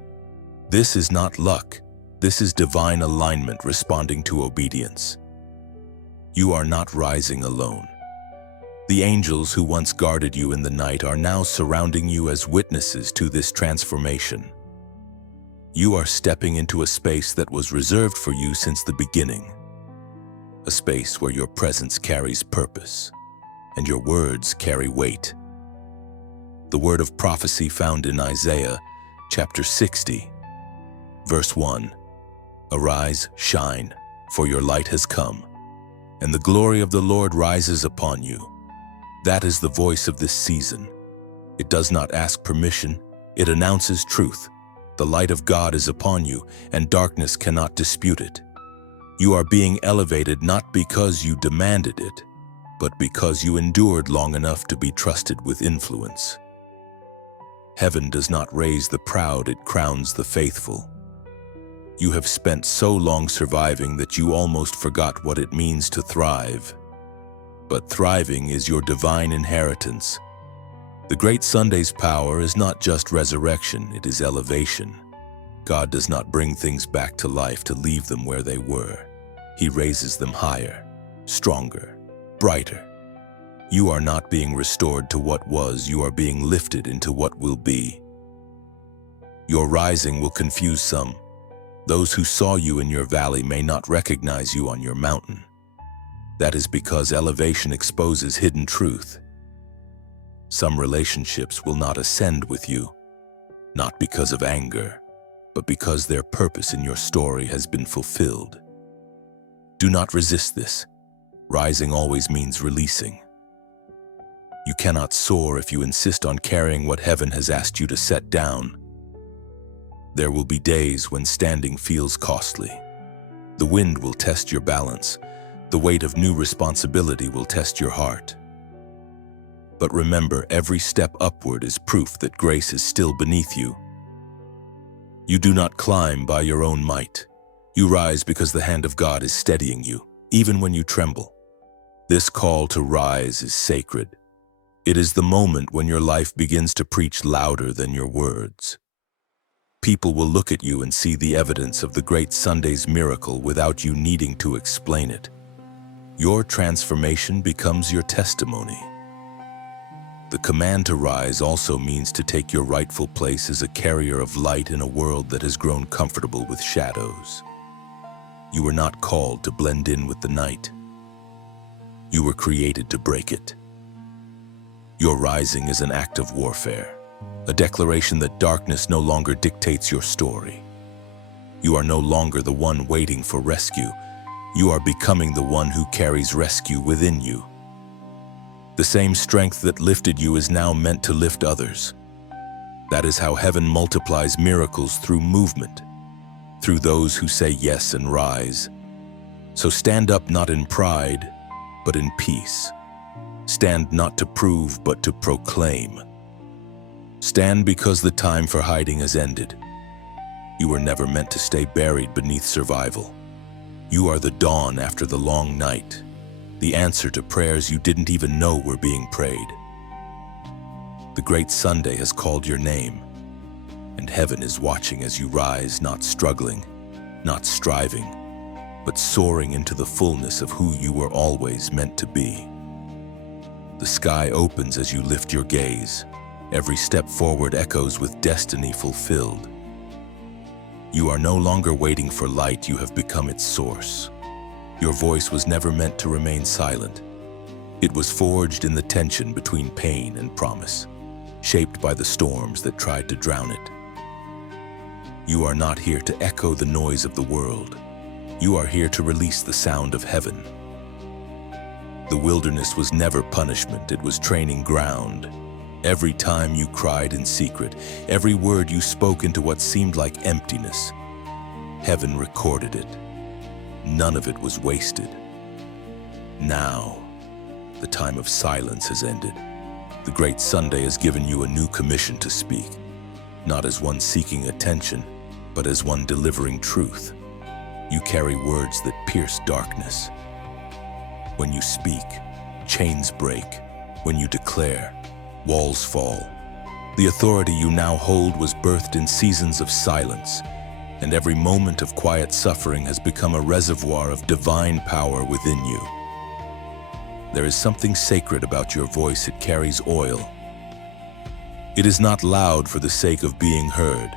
This is not luck. This is divine alignment responding to obedience. You are not rising alone. The angels who once guarded you in the night are now surrounding you as witnesses to this transformation. You are stepping into a space that was reserved for you since the beginning. A space where your presence carries purpose and your words carry weight. The word of prophecy found in Isaiah chapter 60, verse 1. Arise, shine, for your light has come, and the glory of the Lord rises upon you. That is the voice of this season. It does not ask permission. It announces truth. The light of God is upon you, and darkness cannot dispute it. You are being elevated not because you demanded it, but because you endured long enough to be trusted with influence. Heaven does not raise the proud, it crowns the faithful. You have spent so long surviving that you almost forgot what it means to thrive. But thriving is your divine inheritance. The Great Sunday's power is not just resurrection, it is elevation. God does not bring things back to life to leave them where they were. He raises them higher, stronger, brighter. You are not being restored to what was, you are being lifted into what will be. Your rising will confuse some. Those who saw you in your valley may not recognize you on your mountain. That is because elevation exposes hidden truth. Some relationships will not ascend with you, not because of anger, but because their purpose in your story has been fulfilled. Do not resist this. Rising always means releasing. You cannot soar if you insist on carrying what heaven has asked you to set down. There will be days when standing feels costly. The wind will test your balance. The weight of new responsibility will test your heart. But remember, every step upward is proof that grace is still beneath you. You do not climb by your own might. You rise because the hand of God is steadying you, even when you tremble. This call to rise is sacred. It is the moment when your life begins to preach louder than your words. People will look at you and see the evidence of the Great Sunday's miracle without you needing to explain it. Your transformation becomes your testimony. The command to rise also means to take your rightful place as a carrier of light in a world that has grown comfortable with shadows. You were not called to blend in with the night. You were created to break it. Your rising is an act of warfare, a declaration that darkness no longer dictates your story. You are no longer the one waiting for rescue. You are becoming the one who carries rescue within you. The same strength that lifted you is now meant to lift others. That is how heaven multiplies miracles through movement, through those who say yes and rise. So stand up not in pride, but in peace. Stand not to prove, but to proclaim. Stand because the time for hiding has ended. You were never meant to stay buried beneath survival. You are the dawn after the long night, the answer to prayers you didn't even know were being prayed. The Great Sunday has called your name, and heaven is watching as you rise, not struggling, not striving, but soaring into the fullness of who you were always meant to be. The sky opens as you lift your gaze. Every step forward echoes with destiny fulfilled. You are no longer waiting for light, you have become its source. Your voice was never meant to remain silent. It was forged in the tension between pain and promise, shaped by the storms that tried to drown it. You are not here to echo the noise of the world. You are here to release the sound of heaven. The wilderness was never punishment, it was training ground. Every time you cried in secret, every word you spoke into what seemed like emptiness, heaven recorded it. None of it was wasted. Now, the time of silence has ended. The great Sunday has given you a new commission to speak, not as one seeking attention, but as one delivering truth. You carry words that pierce darkness. When you speak, chains break. When you declare, walls fall. The authority you now hold was birthed in seasons of silence, and every moment of quiet suffering has become a reservoir of divine power within you. There is something sacred about your voice, it carries oil. It is not loud for the sake of being heard.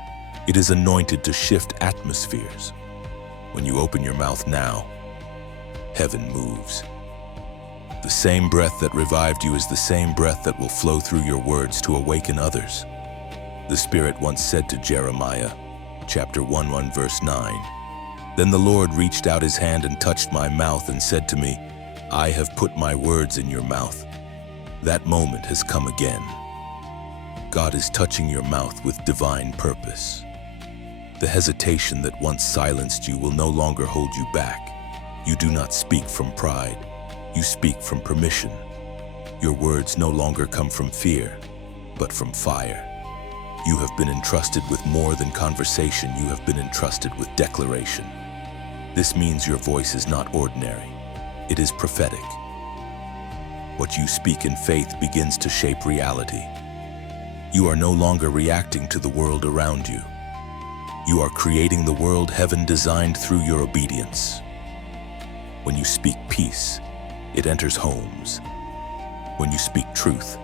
It is anointed to shift atmospheres. When you open your mouth now, heaven moves. The same breath that revived you is the same breath that will flow through your words to awaken others. The Spirit once said to Jeremiah, chapter 1, verse 9, "Then the Lord reached out his hand and touched my mouth and said to me, I have put my words in your mouth." That moment has come again. God is touching your mouth with divine purpose. The hesitation that once silenced you will no longer hold you back. You do not speak from pride. You speak from permission. Your words no longer come from fear, but from fire. You have been entrusted with more than conversation. You have been entrusted with declaration. This means your voice is not ordinary. It is prophetic. What you speak in faith begins to shape reality. You are no longer reacting to the world around you. You are creating the world heaven designed through your obedience. When you speak peace, it enters homes. When you speak truth,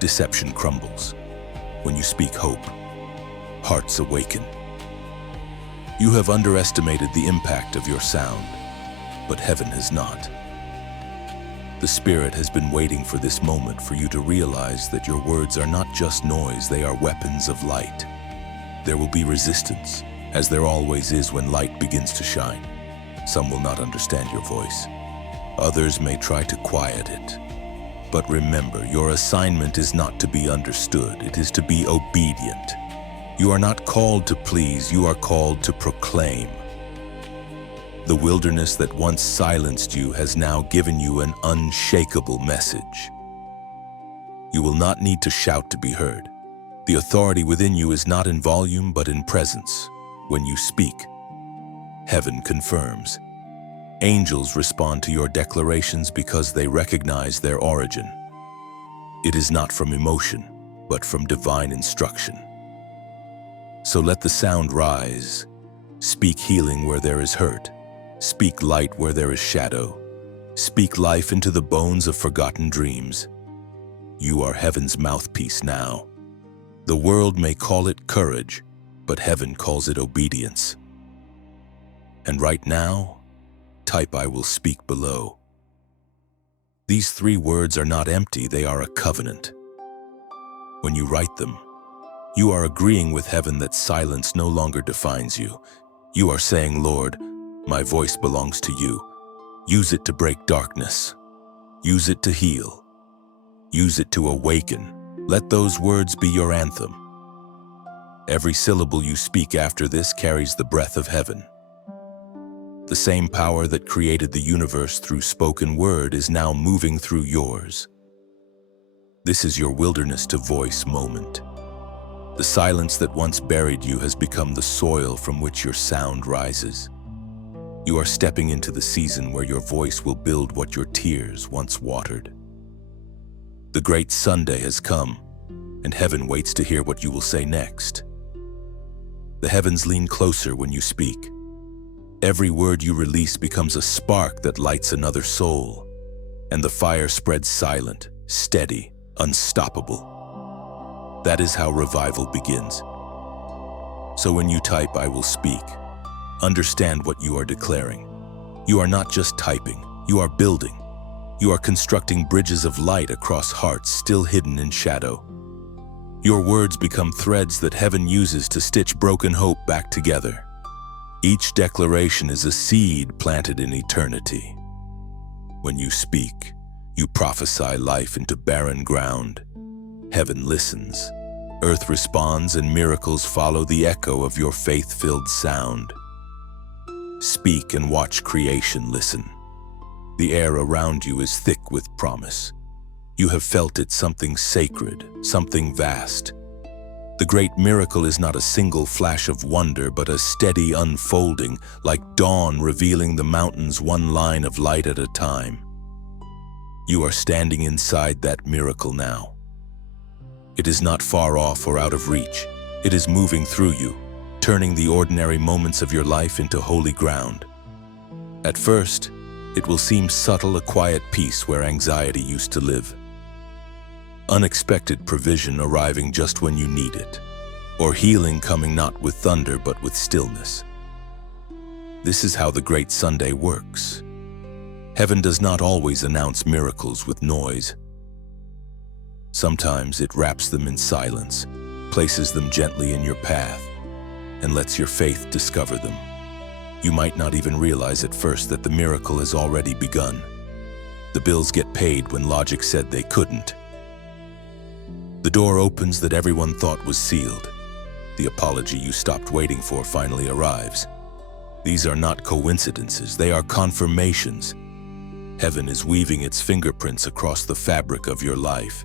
deception crumbles. When you speak hope, hearts awaken. You have underestimated the impact of your sound, but heaven has not. The Spirit has been waiting for this moment for you to realize that your words are not just noise, they are weapons of light. There will be resistance, as there always is when light begins to shine. Some will not understand your voice. Others may try to quiet it. But remember, your assignment is not to be understood, it is to be obedient. You are not called to please, you are called to proclaim. The wilderness that once silenced you has now given you an unshakable message. You will not need to shout to be heard. The authority within you is not in volume but in presence. When you speak, heaven confirms. Angels respond to your declarations because they recognize their origin. It is not from emotion, but from divine instruction. So let the sound rise. Speak healing where there is hurt. Speak light where there is shadow. Speak life into the bones of forgotten dreams. You are heaven's mouthpiece now. The world may call it courage, but heaven calls it obedience. And right now, type "I will speak" below. These 3 words are not empty, they are a covenant. When you write them, you are agreeing with heaven that silence no longer defines you. You are saying, Lord, my voice belongs to you. Use it to break darkness. Use it to heal. Use it to awaken. Let those words be your anthem. Every syllable you speak after this carries the breath of heaven. The same power that created the universe through spoken word is now moving through yours. This is your wilderness to voice moment. The silence that once buried you has become the soil from which your sound rises. You are stepping into the season where your voice will build what your tears once watered. The great Sunday has come, and heaven waits to hear what you will say next. The heavens lean closer when you speak. Every word you release becomes a spark that lights another soul, and the fire spreads silent, steady, unstoppable. That is how revival begins. So when you type, "I will speak," understand what you are declaring. You are not just typing, you are building. You are constructing bridges of light across hearts still hidden in shadow. Your words become threads that heaven uses to stitch broken hope back together. Each declaration is a seed planted in eternity. When you speak, you prophesy life into barren ground. Heaven listens, earth responds, and miracles follow the echo of your faith-filled sound. Speak and watch creation listen. The air around you is thick with promise. You have felt it, something sacred, something vast. The great miracle is not a single flash of wonder, but a steady unfolding, like dawn revealing the mountains one line of light at a time. You are standing inside that miracle now. It is not far off or out of reach. It is moving through you, turning the ordinary moments of your life into holy ground. At first, it will seem subtle, a quiet peace where anxiety used to live. Unexpected provision arriving just when you need it, or healing coming not with thunder but with stillness. This is how the Great Sunday works. Heaven does not always announce miracles with noise. Sometimes it wraps them in silence, places them gently in your path, and lets your faith discover them. You might not even realize at first that the miracle has already begun. The bills get paid when logic said they couldn't. The door opens that everyone thought was sealed. The apology you stopped waiting for finally arrives. These are not coincidences, they are confirmations. Heaven is weaving its fingerprints across the fabric of your life.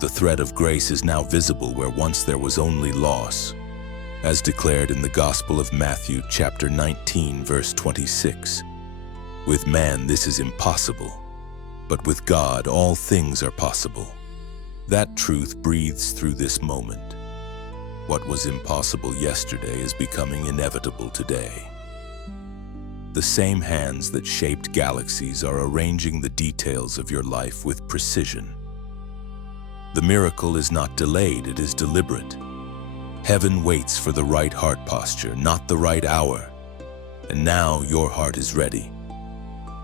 The thread of grace is now visible where once there was only loss. As declared in the Gospel of Matthew, chapter 19, verse 26. With man this is impossible, but with God all things are possible. That truth breathes through this moment. What was impossible yesterday is becoming inevitable today. The same hands that shaped galaxies are arranging the details of your life with precision. The miracle is not delayed, it is deliberate. Heaven waits for the right heart posture, not the right hour. And now your heart is ready.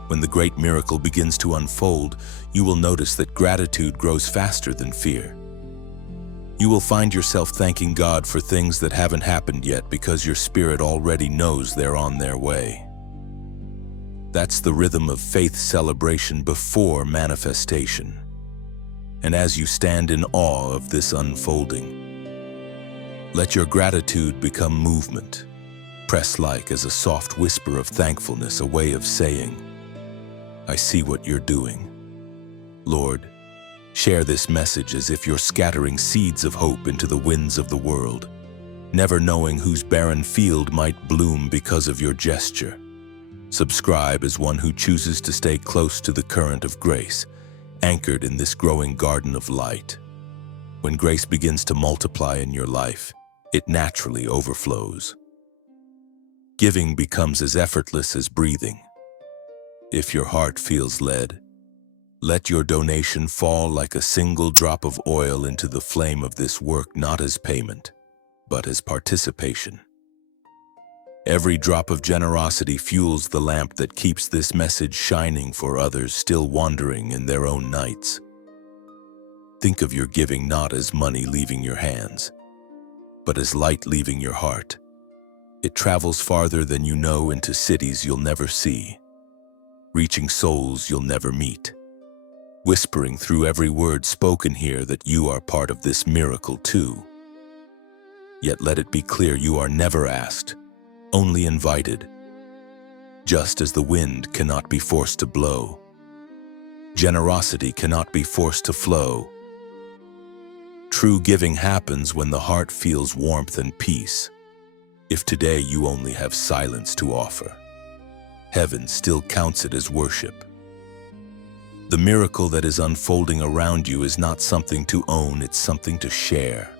When the great miracle begins to unfold, you will notice that gratitude grows faster than fear. You will find yourself thanking God for things that haven't happened yet because your spirit already knows they're on their way. That's the rhythm of faith celebration before manifestation. And as you stand in awe of this unfolding, let your gratitude become movement, press-like as a soft whisper of thankfulness, a way of saying, I see what you're doing. Lord, share this message as if you're scattering seeds of hope into the winds of the world, never knowing whose barren field might bloom because of your gesture. Subscribe as one who chooses to stay close to the current of grace, anchored in this growing garden of light. When grace begins to multiply in your life, it naturally overflows. Giving becomes as effortless as breathing. If your heart feels led, let your donation fall like a single drop of oil into the flame of this work, not as payment, but as participation. Every drop of generosity fuels the lamp that keeps this message shining for others still wandering in their own nights. Think of your giving not as money leaving your hands, but as light leaving your heart. It travels farther than you know, into cities you'll never see, reaching souls you'll never meet, whispering through every word spoken here that you are part of this miracle too. Yet let it be clear, you are never asked, only invited. Just as the wind cannot be forced to blow, generosity cannot be forced to flow. True giving happens when the heart feels warmth and peace. If today you only have silence to offer, heaven still counts it as worship. The miracle that is unfolding around you is not something to own, it's something to share.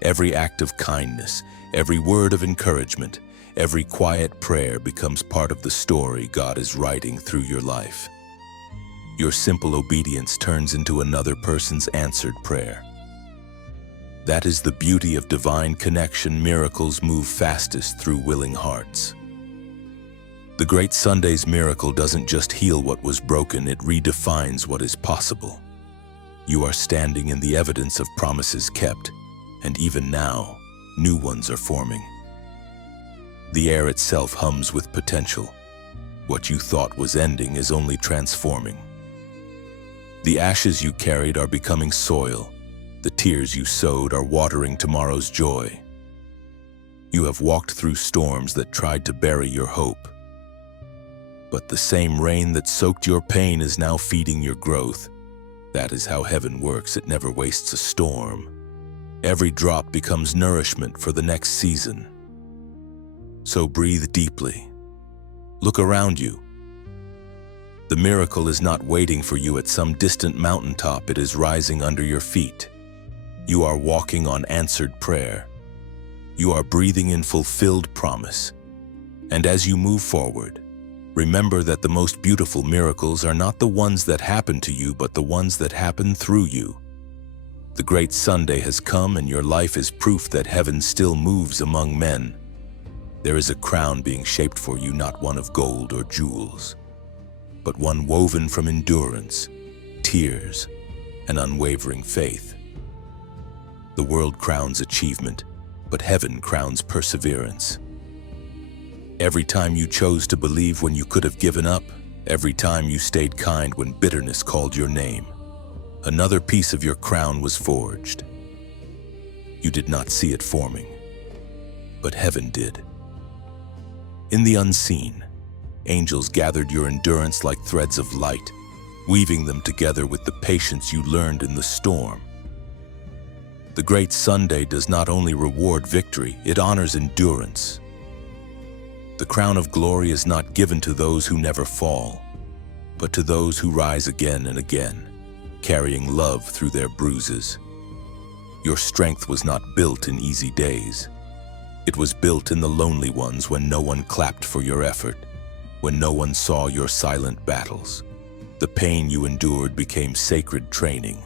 Every act of kindness, every word of encouragement, every quiet prayer becomes part of the story God is writing through your life. Your simple obedience turns into another person's answered prayer. That is the beauty of divine connection. Miracles move fastest through willing hearts. The Great Sunday's miracle doesn't just heal what was broken, it redefines what is possible. You are standing in the evidence of promises kept, and even now, new ones are forming. The air itself hums with potential. What you thought was ending is only transforming. The ashes you carried are becoming soil. The tears you sowed are watering tomorrow's joy. You have walked through storms that tried to bury your hope. But the same rain that soaked your pain is now feeding your growth. That is how heaven works. It never wastes a storm. Every drop becomes nourishment for the next season. So breathe deeply. Look around you. The miracle is not waiting for you at some distant mountaintop. It is rising under your feet. You are walking on answered prayer. You are breathing in fulfilled promise. And as you move forward, remember that the most beautiful miracles are not the ones that happen to you, but the ones that happen through you. The Great Sunday has come, and your life is proof that heaven still moves among men. There is a crown being shaped for you, not one of gold or jewels, but one woven from endurance, tears, and unwavering faith. The world crowns achievement, but heaven crowns perseverance. Every time you chose to believe when you could have given up, every time you stayed kind when bitterness called your name, another piece of your crown was forged. You did not see it forming, but heaven did. In the unseen, angels gathered your endurance like threads of light, weaving them together with the patience you learned in the storm. The Great Sunday does not only reward victory, it honors endurance. The crown of glory is not given to those who never fall, but to those who rise again and again, carrying love through their bruises. Your strength was not built in easy days. It was built in the lonely ones when no one clapped for your effort, when no one saw your silent battles. The pain you endured became sacred training.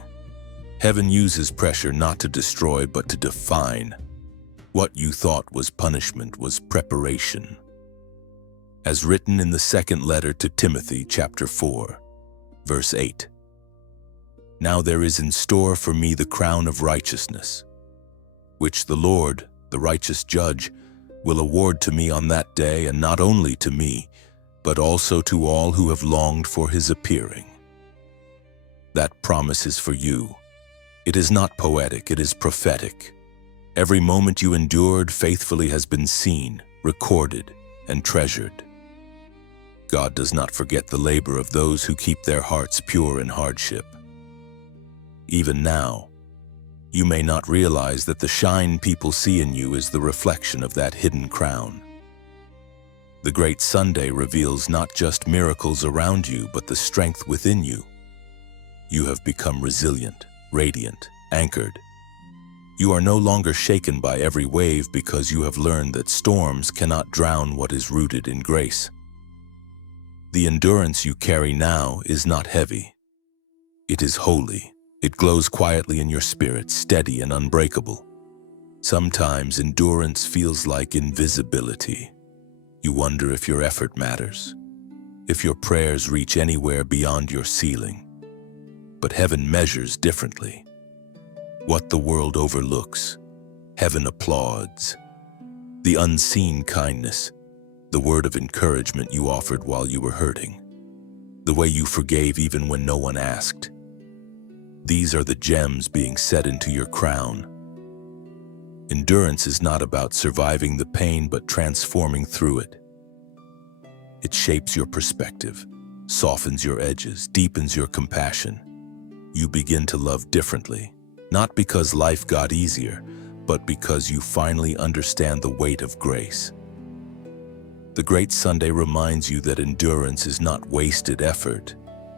Heaven uses pressure not to destroy, but to define. What you thought was punishment was preparation. As written in the second letter to Timothy, chapter 4, verse 8. Now there is in store for me the crown of righteousness, which the Lord, the righteous judge, will award to me on that day, and not only to me, but also to all who have longed for his appearing. That promise is for you. It is not poetic, it is prophetic. Every moment you endured faithfully has been seen, recorded, and treasured. God does not forget the labor of those who keep their hearts pure in hardship. Even now, you may not realize that the shine people see in you is the reflection of that hidden crown. The Great Sunday reveals not just miracles around you, but the strength within you. You have become resilient, radiant, anchored. You are no longer shaken by every wave because you have learned that storms cannot drown what is rooted in grace. The endurance you carry now is not heavy. It is holy. It glows quietly in your spirit, steady and unbreakable. Sometimes endurance feels like invisibility. You wonder if your effort matters, if your prayers reach anywhere beyond your ceiling. But heaven measures differently. What the world overlooks, heaven applauds. The unseen kindness, the word of encouragement you offered while you were hurting, the way you forgave even when no one asked. These are the gems being set into your crown. Endurance is not about surviving the pain, but transforming through it. It shapes your perspective, softens your edges, deepens your compassion. You begin to love differently, not because life got easier, but because you finally understand the weight of grace. The Great Sunday reminds you that endurance is not wasted effort,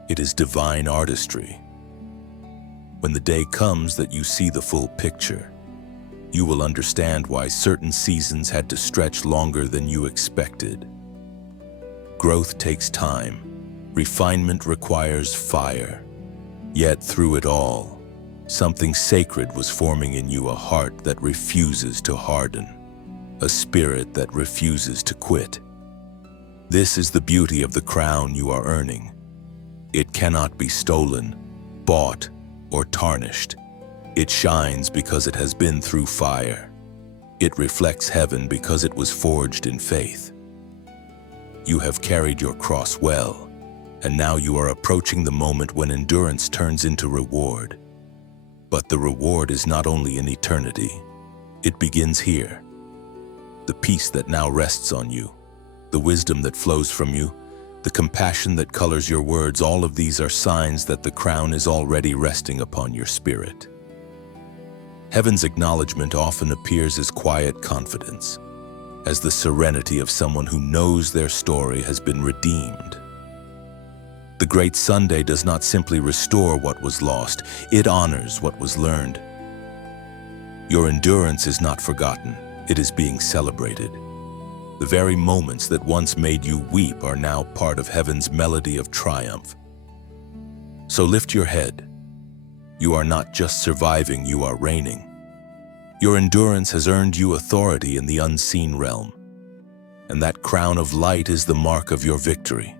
it is divine artistry. When the day comes that you see the full picture, you will understand why certain seasons had to stretch longer than you expected. Growth takes time. Refinement requires fire. Yet through it all, Something sacred was forming in you, a heart that refuses to harden, a spirit that refuses to quit. This is the beauty of the crown you are earning. It cannot be stolen, bought, or tarnished. It shines because it has been through fire. It reflects heaven because it was forged in faith. You have carried your cross well, and now you are approaching the moment when endurance turns into reward. But the reward is not only in eternity, it begins here. The peace that now rests on you, the wisdom that flows from you, the compassion that colors your words, all of these are signs that the crown is already resting upon your spirit. Heaven's acknowledgement often appears as quiet confidence, as the serenity of someone who knows their story has been redeemed. The Great Sunday does not simply restore what was lost, it honors what was learned. Your endurance is not forgotten, it is being celebrated. The very moments that once made you weep are now part of heaven's melody of triumph. So lift your head. You are not just surviving, you are reigning. Your endurance has earned you authority in the unseen realm, and that crown of light is the mark of your victory.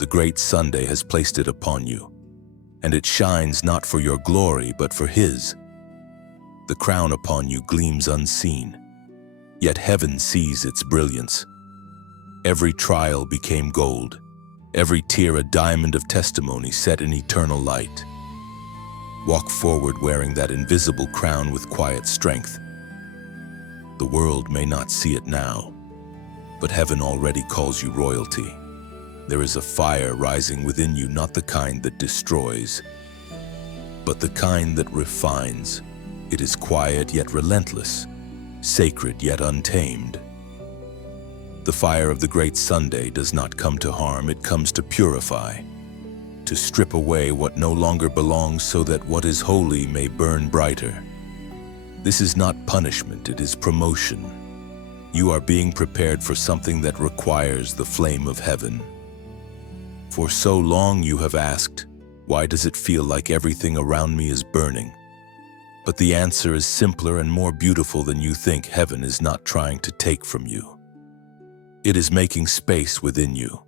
The Great Sunday has placed it upon you, and it shines not for your glory but for His. The crown upon you gleams unseen, yet heaven sees its brilliance. Every trial became gold, every tear a diamond of testimony set in eternal light. Walk forward wearing that invisible crown with quiet strength. The world may not see it now, but heaven already calls you royalty. There is a fire rising within you, not the kind that destroys, but the kind that refines. It is quiet yet relentless, sacred yet untamed. The fire of the Great Sunday does not come to harm, it comes to purify, to strip away what no longer belongs so that what is holy may burn brighter. This is not punishment, it is promotion. You are being prepared for something that requires the flame of heaven. For so long you have asked, why does it feel like everything around me is burning? But the answer is simpler and more beautiful than you think. Heaven is not trying to take from you. It is making space within you.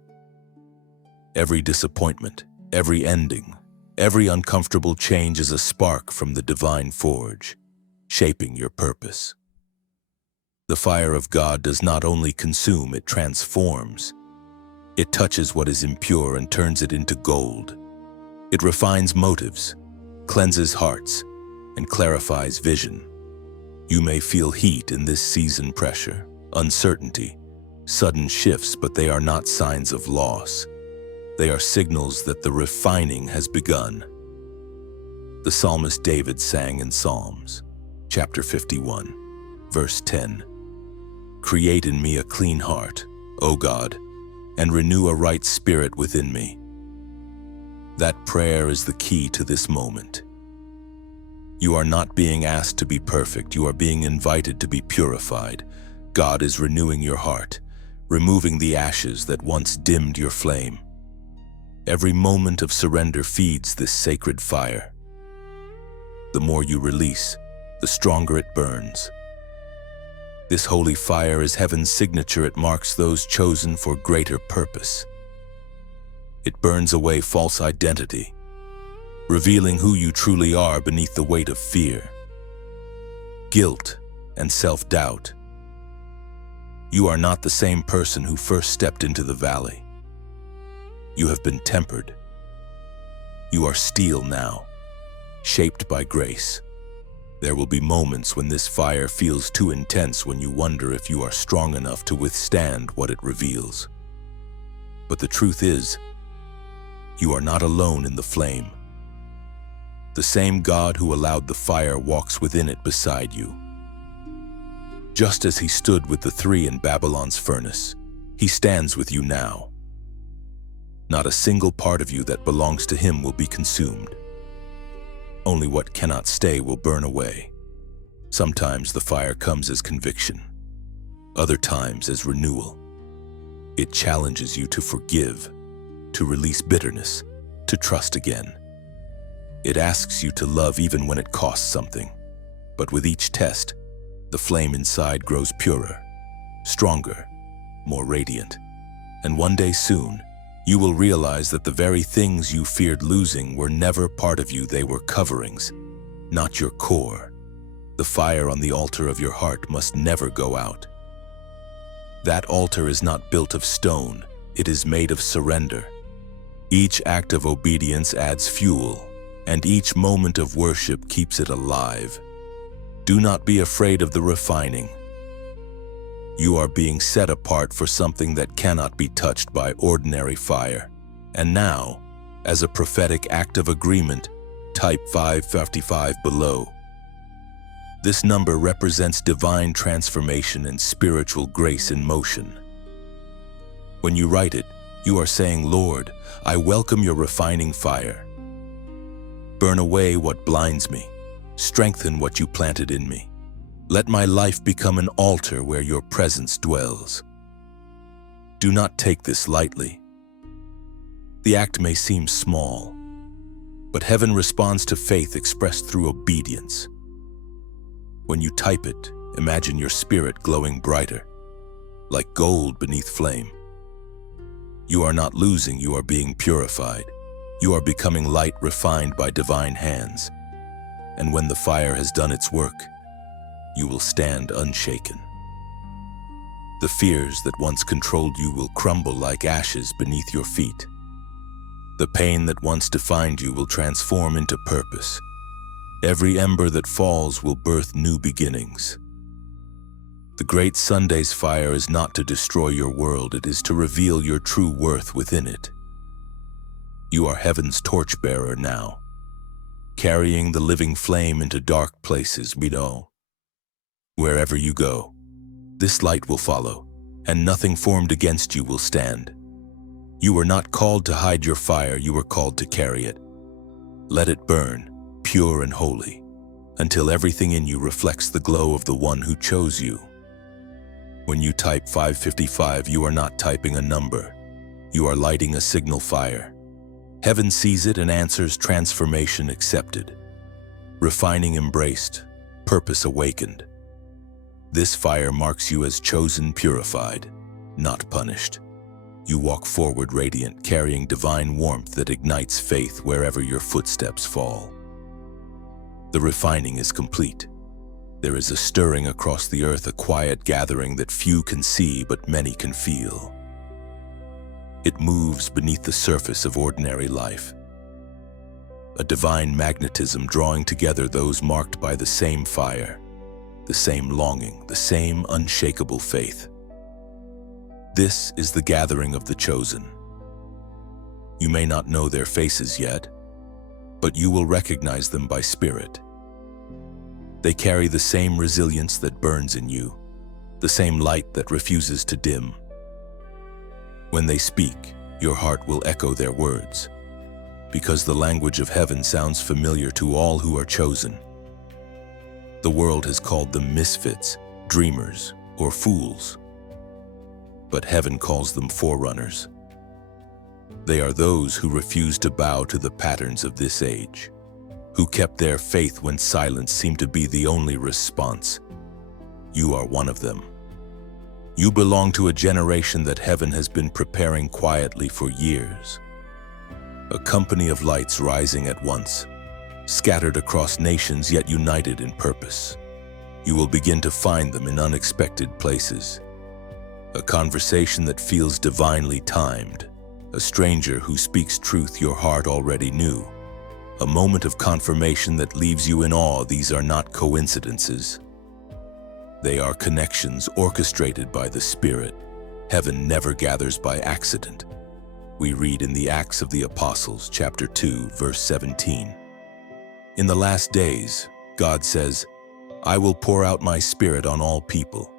Every disappointment, every ending, every uncomfortable change is a spark from the divine forge, shaping your purpose. The fire of God does not only consume, it transforms. It touches what is impure and turns it into gold. It refines motives, cleanses hearts, and clarifies vision. You may feel heat in this season, pressure, uncertainty, sudden shifts, but they are not signs of loss. They are signals that the refining has begun. The psalmist David sang in Psalms, chapter 51, verse 10, "Create in me a clean heart, O God, and renew a right spirit within me." That prayer is the key to this moment. You are not being asked to be perfect, you are being invited to be purified. God is renewing your heart, removing the ashes that once dimmed your flame. Every moment of surrender feeds this sacred fire. The more you release, the stronger it burns. This holy fire is heaven's signature. It marks those chosen for greater purpose. It burns away false identity, revealing who you truly are beneath the weight of fear, guilt, and self-doubt. You are not the same person who first stepped into the valley. You have been tempered. You are steel now, shaped by grace. There will be moments when this fire feels too intense, when you wonder if you are strong enough to withstand what it reveals. But the truth is, you are not alone in the flame. The same God who allowed the fire walks within it beside you. Just as He stood with the three in Babylon's furnace, He stands with you now. Not a single part of you that belongs to Him will be consumed. Only what cannot stay will burn away. Sometimes the fire comes as conviction, other times as renewal. It challenges you to forgive, to release bitterness, to trust again. It asks you to love even when it costs something. But with each test, the flame inside grows purer, stronger, more radiant. And one day soon, you will realize that the very things you feared losing were never part of you. They were coverings, not your core. The fire on the altar of your heart must never go out. That altar is not built of stone, it is made of surrender. Each act of obedience adds fuel, and each moment of worship keeps it alive. Do not be afraid of the refining. You are being set apart for something that cannot be touched by ordinary fire. And now, as a prophetic act of agreement, type 555 below. This number represents divine transformation and spiritual grace in motion. When you write it, you are saying, Lord, I welcome your refining fire. Burn away what blinds me. Strengthen what you planted in me. Let my life become an altar where your presence dwells. Do not take this lightly. The act may seem small, but heaven responds to faith expressed through obedience. When you type it, imagine your spirit glowing brighter, like gold beneath flame. You are not losing, you are being purified. You are becoming light refined by divine hands. And when the fire has done its work, you will stand unshaken. The fears that once controlled you will crumble like ashes beneath your feet. The pain that once defined you will transform into purpose. Every ember that falls will birth new beginnings. The great Sunday's fire is not to destroy your world, it is to reveal your true worth within it. You are heaven's torchbearer now, carrying the living flame into dark places we know. Wherever you go, this light will follow, and nothing formed against you will stand. You were not called to hide your fire, you were called to carry it. Let it burn, pure and holy, until everything in you reflects the glow of the one who chose you. When you type 555, you are not typing a number. You are lighting a signal fire. Heaven sees it and answers, transformation accepted, refining embraced, purpose awakened. This fire marks you as chosen, purified, not punished. You walk forward radiant, carrying divine warmth that ignites faith wherever your footsteps fall. The refining is complete. There is a stirring across the earth, a quiet gathering that few can see but many can feel. It moves beneath the surface of ordinary life. A divine magnetism drawing together those marked by the same fire, the same longing, the same unshakable faith. This is the gathering of the chosen. You may not know their faces yet, but you will recognize them by spirit. They carry the same resilience that burns in you, the same light that refuses to dim. When they speak, your heart will echo their words, because the language of heaven sounds familiar to all who are chosen. The world has called them misfits, dreamers, or fools, but heaven calls them forerunners. They are those who refuse to bow to the patterns of this age, who kept their faith when silence seemed to be the only response. You are one of them. You belong to a generation that heaven has been preparing quietly for years. A company of lights rising at once, scattered across nations yet united in purpose. You will begin to find them in unexpected places. A conversation that feels divinely timed. A stranger who speaks truth your heart already knew. A moment of confirmation that leaves you in awe. These are not coincidences. They are connections orchestrated by the Spirit. Heaven never gathers by accident. We read in the Acts of the Apostles, chapter 2, verse 17. In the last days, God says, I will pour out my Spirit on all people.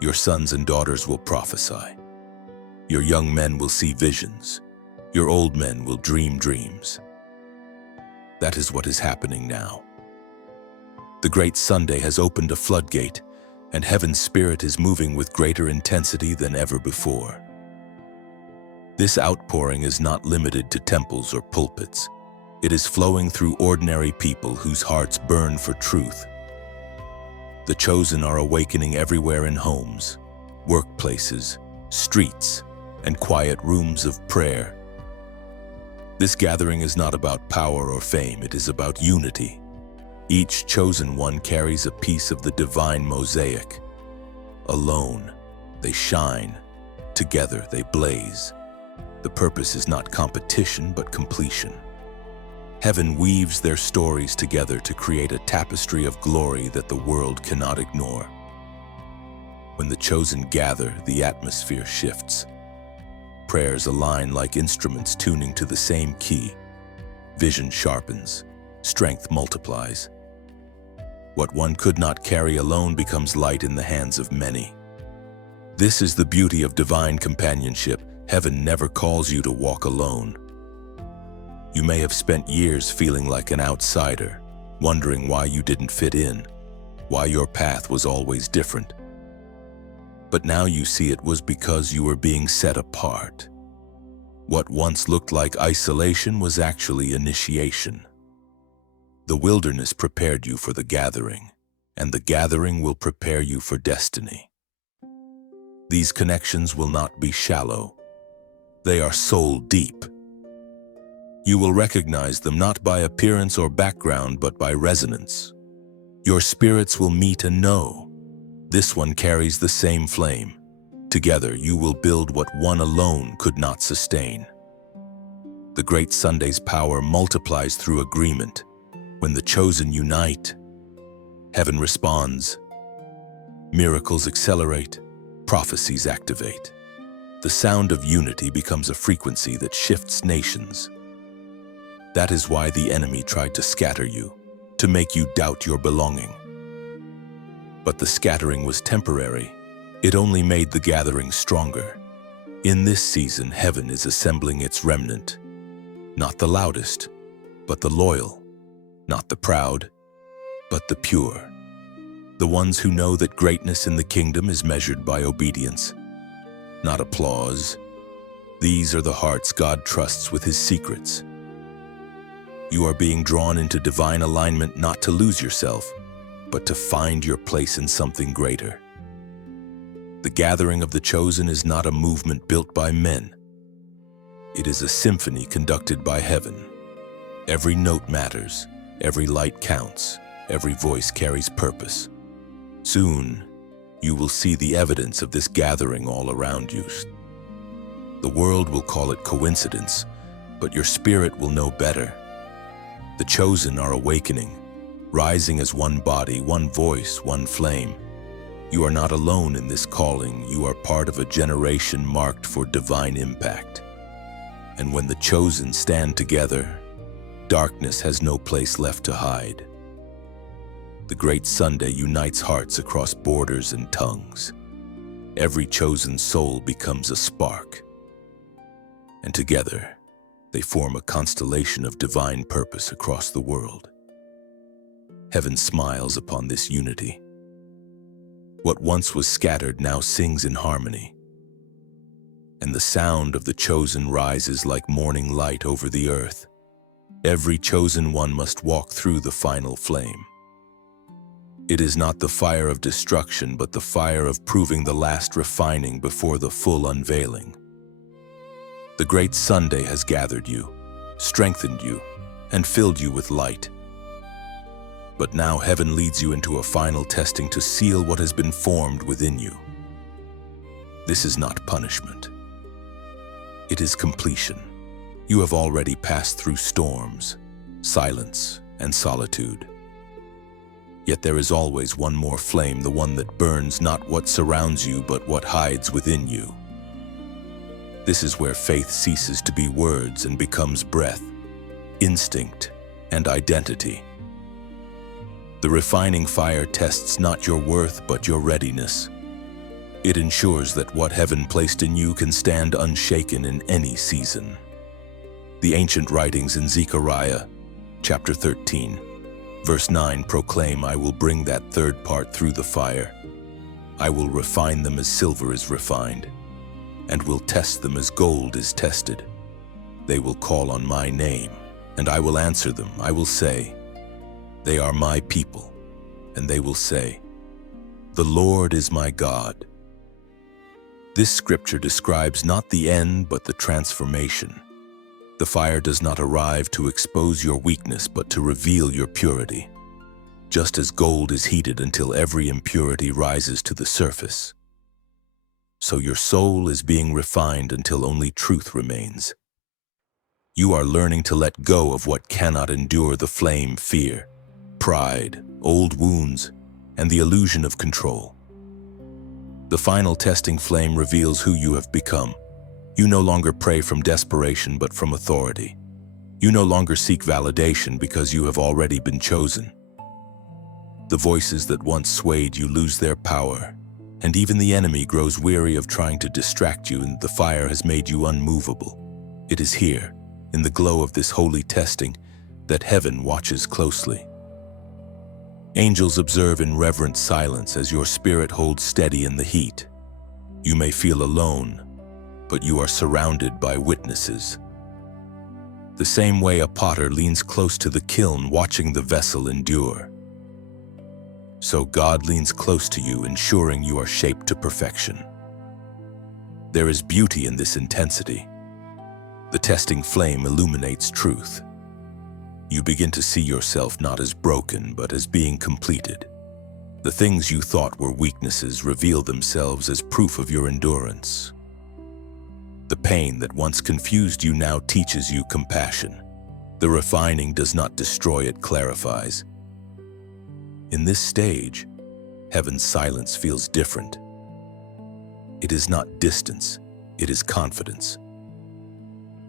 Your sons and daughters will prophesy. Your young men will see visions. Your old men will dream dreams. That is what is happening now. The great Sunday has opened a floodgate, and heaven's Spirit is moving with greater intensity than ever before. This outpouring is not limited to temples or pulpits. It is flowing through ordinary people whose hearts burn for truth. The chosen are awakening everywhere in homes, workplaces, streets, and quiet rooms of prayer. This gathering is not about power or fame, it is about unity. Each chosen one carries a piece of the divine mosaic. Alone, they shine. Together, they blaze. The purpose is not competition, but completion. Heaven weaves their stories together to create a tapestry of glory that the world cannot ignore. When the chosen gather, the atmosphere shifts. Prayers align like instruments tuning to the same key. Vision sharpens, strength multiplies. What one could not carry alone becomes light in the hands of many. This is the beauty of divine companionship. Heaven never calls you to walk alone. You may have spent years feeling like an outsider, wondering why you didn't fit in, why your path was always different. But now you see it was because you were being set apart. What once looked like isolation was actually initiation. The wilderness prepared you for the gathering, and the gathering will prepare you for destiny. These connections will not be shallow. They are soul deep. You will recognize them not by appearance or background, but by resonance. Your spirits will meet and know. This one carries the same flame. Together, you will build what one alone could not sustain. The Great Sunday's power multiplies through agreement. When the chosen unite, heaven responds. Miracles accelerate, prophecies activate. The sound of unity becomes a frequency that shifts nations. That is why the enemy tried to scatter you, to make you doubt your belonging. But the scattering was temporary. It only made the gathering stronger. In this season, heaven is assembling its remnant. Not the loudest, but the loyal. Not the proud, but the pure. The ones who know that greatness in the kingdom is measured by obedience, not applause. These are the hearts God trusts with His secrets. You are being drawn into divine alignment not to lose yourself, but to find your place in something greater. The gathering of the chosen is not a movement built by men. It is a symphony conducted by heaven. Every note matters. Every light counts, every voice carries purpose. Soon, you will see the evidence of this gathering all around you. The world will call it coincidence, but your spirit will know better. The chosen are awakening, rising as one body, one voice, one flame. You are not alone in this calling. You are part of a generation marked for divine impact. And when the chosen stand together, darkness has no place left to hide. The Great Sunday unites hearts across borders and tongues. Every chosen soul becomes a spark. And together, they form a constellation of divine purpose across the world. Heaven smiles upon this unity. What once was scattered now sings in harmony. And the sound of the chosen rises like morning light over the earth. Every chosen one must walk through the final flame. It is not the fire of destruction, but the fire of proving the last refining before the full unveiling. The Great Sunday has gathered you, strengthened you, and filled you with light. But now heaven leads you into a final testing to seal what has been formed within you. This is not punishment. It is completion. You have already passed through storms, silence, and solitude. Yet there is always one more flame, the one that burns not what surrounds you, but what hides within you. This is where faith ceases to be words and becomes breath, instinct, and identity. The refining fire tests not your worth, but your readiness. It ensures that what heaven placed in you can stand unshaken in any season. The ancient writings in Zechariah, chapter 13, verse 9 proclaim, "I will bring that third part through the fire. I will refine them as silver is refined, and will test them as gold is tested. They will call on my name, And I will answer them. I will say, "They are my people." And they will say, "The Lord is my God." This scripture describes not the end, but the transformation. The fire does not arrive to expose your weakness, but to reveal your purity. Just as gold is heated until every impurity rises to the surface, so your soul is being refined until only truth remains. You are learning to let go of what cannot endure the flame: fear, pride, old wounds, and the illusion of control. The final testing flame reveals who you have become. You no longer pray from desperation, but from authority. You no longer seek validation because you have already been chosen. The voices that once swayed you lose their power, and even the enemy grows weary of trying to distract you, and the fire has made you unmovable. It is here, in the glow of this holy testing, that heaven watches closely. Angels observe in reverent silence as your spirit holds steady in the heat. You may feel alone, but you are surrounded by witnesses. The same way a potter leans close to the kiln watching the vessel endure, so God leans close to you, ensuring you are shaped to perfection. There is beauty in this intensity. The testing flame illuminates truth. You begin to see yourself not as broken, but as being completed. The things you thought were weaknesses reveal themselves as proof of your endurance. The pain that once confused you now teaches you compassion. The refining does not destroy, it clarifies. In this stage, heaven's silence feels different. It is not distance, it is confidence.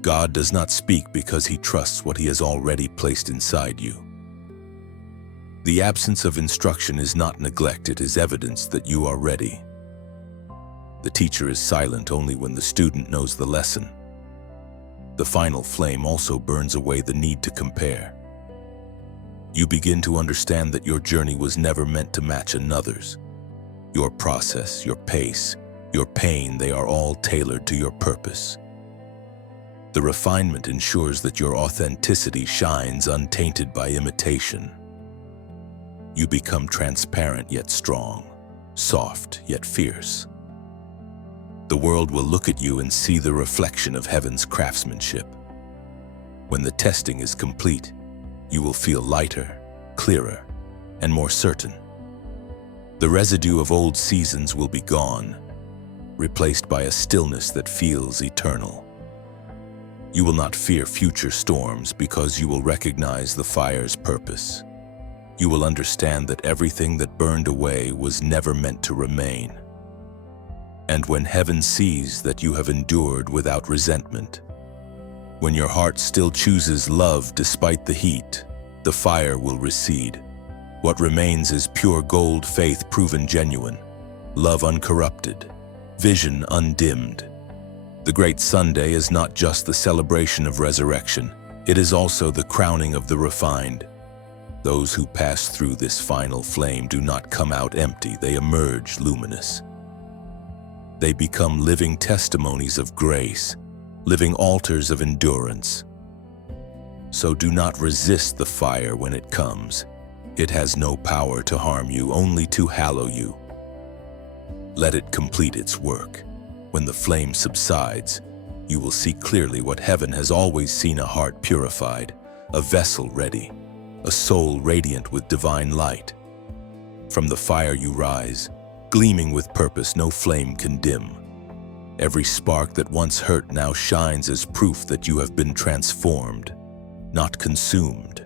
God does not speak because he trusts what he has already placed inside you. The absence of instruction is not neglect, it is evidence that you are ready. The teacher is silent only when the student knows the lesson. The final flame also burns away the need to compare. You begin to understand that your journey was never meant to match another's. Your process, your pace, your pain, they are all tailored to your purpose. The refinement ensures that your authenticity shines untainted by imitation. You become transparent yet strong, soft yet fierce. The world will look at you and see the reflection of heaven's craftsmanship. When the testing is complete, you will feel lighter, clearer, and more certain. The residue of old seasons will be gone, replaced by a stillness that feels eternal. You will not fear future storms because you will recognize the fire's purpose. You will understand that everything that burned away was never meant to remain. And when heaven sees that you have endured without resentment, when your heart still chooses love despite the heat, the fire will recede. What remains is pure gold, faith proven genuine, love uncorrupted, vision undimmed. The Great Sunday is not just the celebration of resurrection, it is also the crowning of the refined. Those who pass through this final flame do not come out empty, they emerge luminous. They become living testimonies of grace, living altars of endurance. So do not resist the fire when it comes. It has no power to harm you, only to hallow you. Let it complete its work. When the flame subsides, you will see clearly what heaven has always seen: a heart purified, a vessel ready, a soul radiant with divine light. From the fire you rise, gleaming with purpose no flame can dim. Every spark that once hurt now shines as proof that you have been transformed, not consumed.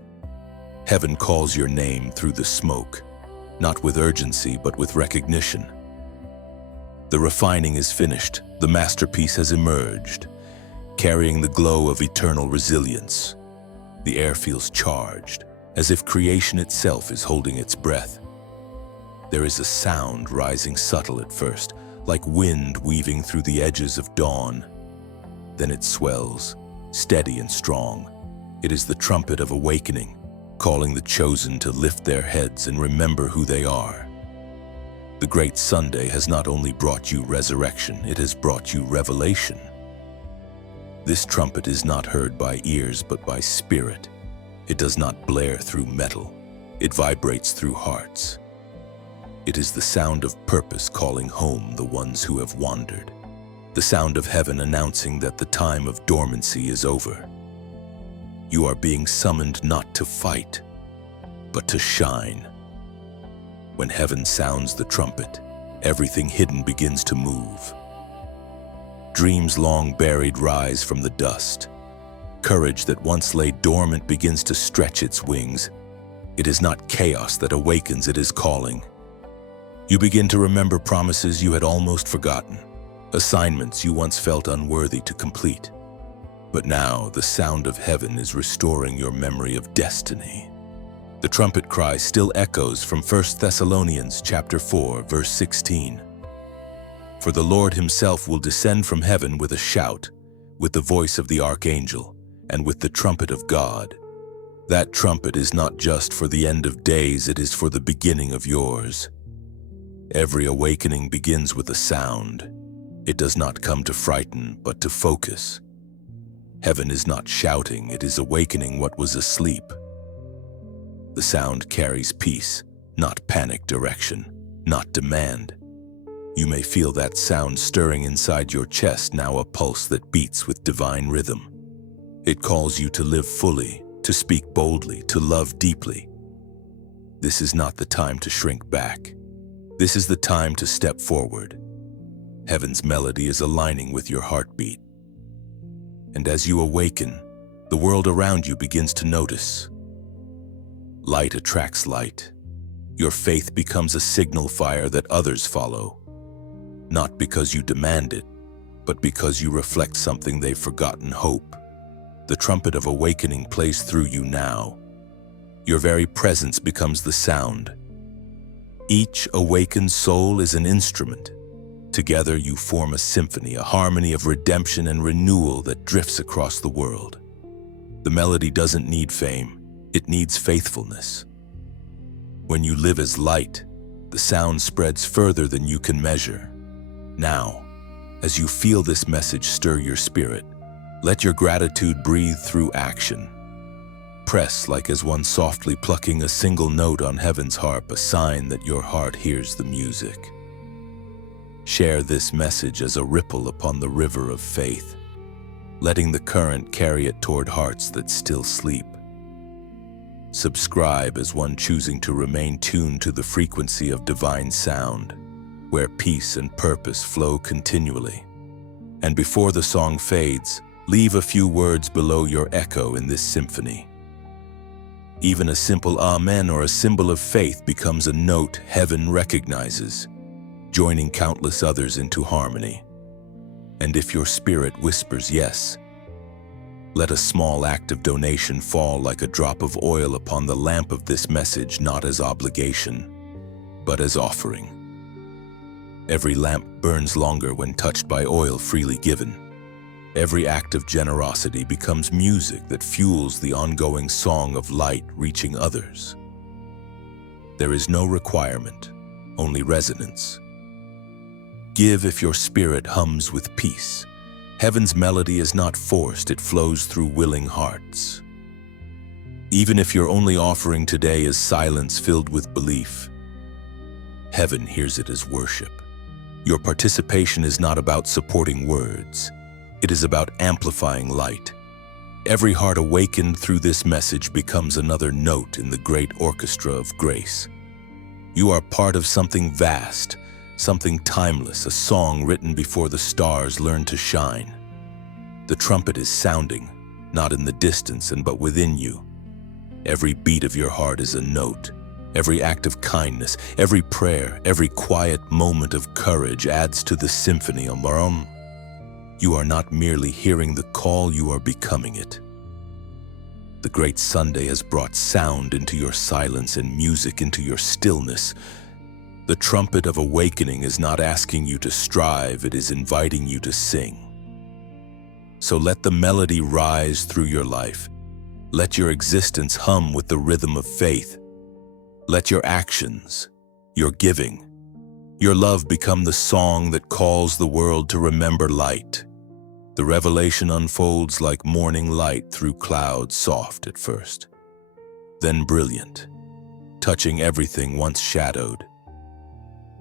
Heaven calls your name through the smoke, not with urgency but with recognition. The refining is finished, the masterpiece has emerged, carrying the glow of eternal resilience. The air feels charged, as if creation itself is holding its breath. There is a sound rising subtle at first, like wind weaving through the edges of dawn. Then it swells, steady and strong. It is the trumpet of awakening, calling the chosen to lift their heads and remember who they are. The Great Sunday has not only brought you resurrection, it has brought you revelation. This trumpet is not heard by ears but by spirit. It does not blare through metal. It vibrates through hearts. It is the sound of purpose calling home the ones who have wandered. The sound of heaven announcing that the time of dormancy is over. You are being summoned not to fight, but to shine. When heaven sounds the trumpet, everything hidden begins to move. Dreams long buried rise from the dust. Courage that once lay dormant begins to stretch its wings. It is not chaos that awakens, it is calling. You begin to remember promises you had almost forgotten, assignments you once felt unworthy to complete. But now the sound of heaven is restoring your memory of destiny. The trumpet cry still echoes from 1 Thessalonians chapter 4, verse 16. For the Lord himself will descend from heaven with a shout, with the voice of the archangel, and with the trumpet of God. That trumpet is not just for the end of days, it is for the beginning of yours. Every awakening begins with a sound. It does not come to frighten, but to focus. Heaven is not shouting, it is awakening what was asleep. The sound carries peace, not panic direction, not demand. You may feel that sound stirring inside your chest, now a pulse that beats with divine rhythm. It calls you to live fully, to speak boldly, to love deeply. This is not the time to shrink back. This is the time to step forward. Heaven's melody is aligning with your heartbeat. And as you awaken, the world around you begins to notice. Light attracts light. Your faith becomes a signal fire that others follow. Not because you demand it, but because you reflect something they've forgotten: hope. The trumpet of awakening plays through you now. Your very presence becomes the sound. Each awakened soul is an instrument. Together you form a symphony, a harmony of redemption and renewal that drifts across the world. The melody doesn't need fame, it needs faithfulness. When you live as light, the sound spreads further than you can measure. Now, as you feel this message stir your spirit, let your gratitude breathe through action. Press like as one softly plucking a single note on heaven's harp, a sign that your heart hears the music. Share this message as a ripple upon the river of faith, letting the current carry it toward hearts that still sleep. Subscribe as one choosing to remain tuned to the frequency of divine sound, where peace and purpose flow continually. And before the song fades, leave a few words below your echo in this symphony. Even a simple amen or a symbol of faith becomes a note heaven recognizes, joining countless others into harmony. And if your spirit whispers yes, let a small act of donation fall like a drop of oil upon the lamp of this message, not as obligation, but as offering. Every lamp burns longer when touched by oil freely given. Every act of generosity becomes music that fuels the ongoing song of light reaching others. There is no requirement, only resonance. Give if your spirit hums with peace. Heaven's melody is not forced, it flows through willing hearts. Even if your only offering today is silence filled with belief, heaven hears it as worship. Your participation is not about supporting words. It is about amplifying light. Every heart awakened through this message becomes another note in the great orchestra of grace. You are part of something vast, something timeless, a song written before the stars learned to shine. The trumpet is sounding, not in the distance but within you. Every beat of your heart is a note. Every act of kindness, every prayer, every quiet moment of courage adds to the symphony of Marom. You are not merely hearing the call, you are becoming it. The great Sunday has brought sound into your silence and music into your stillness. The trumpet of awakening is not asking you to strive, it is inviting you to sing. So let the melody rise through your life. Let your existence hum with the rhythm of faith. Let your actions, your giving, your love become the song that calls the world to remember light. The revelation unfolds like morning light through clouds, soft at first, then brilliant, touching everything once shadowed.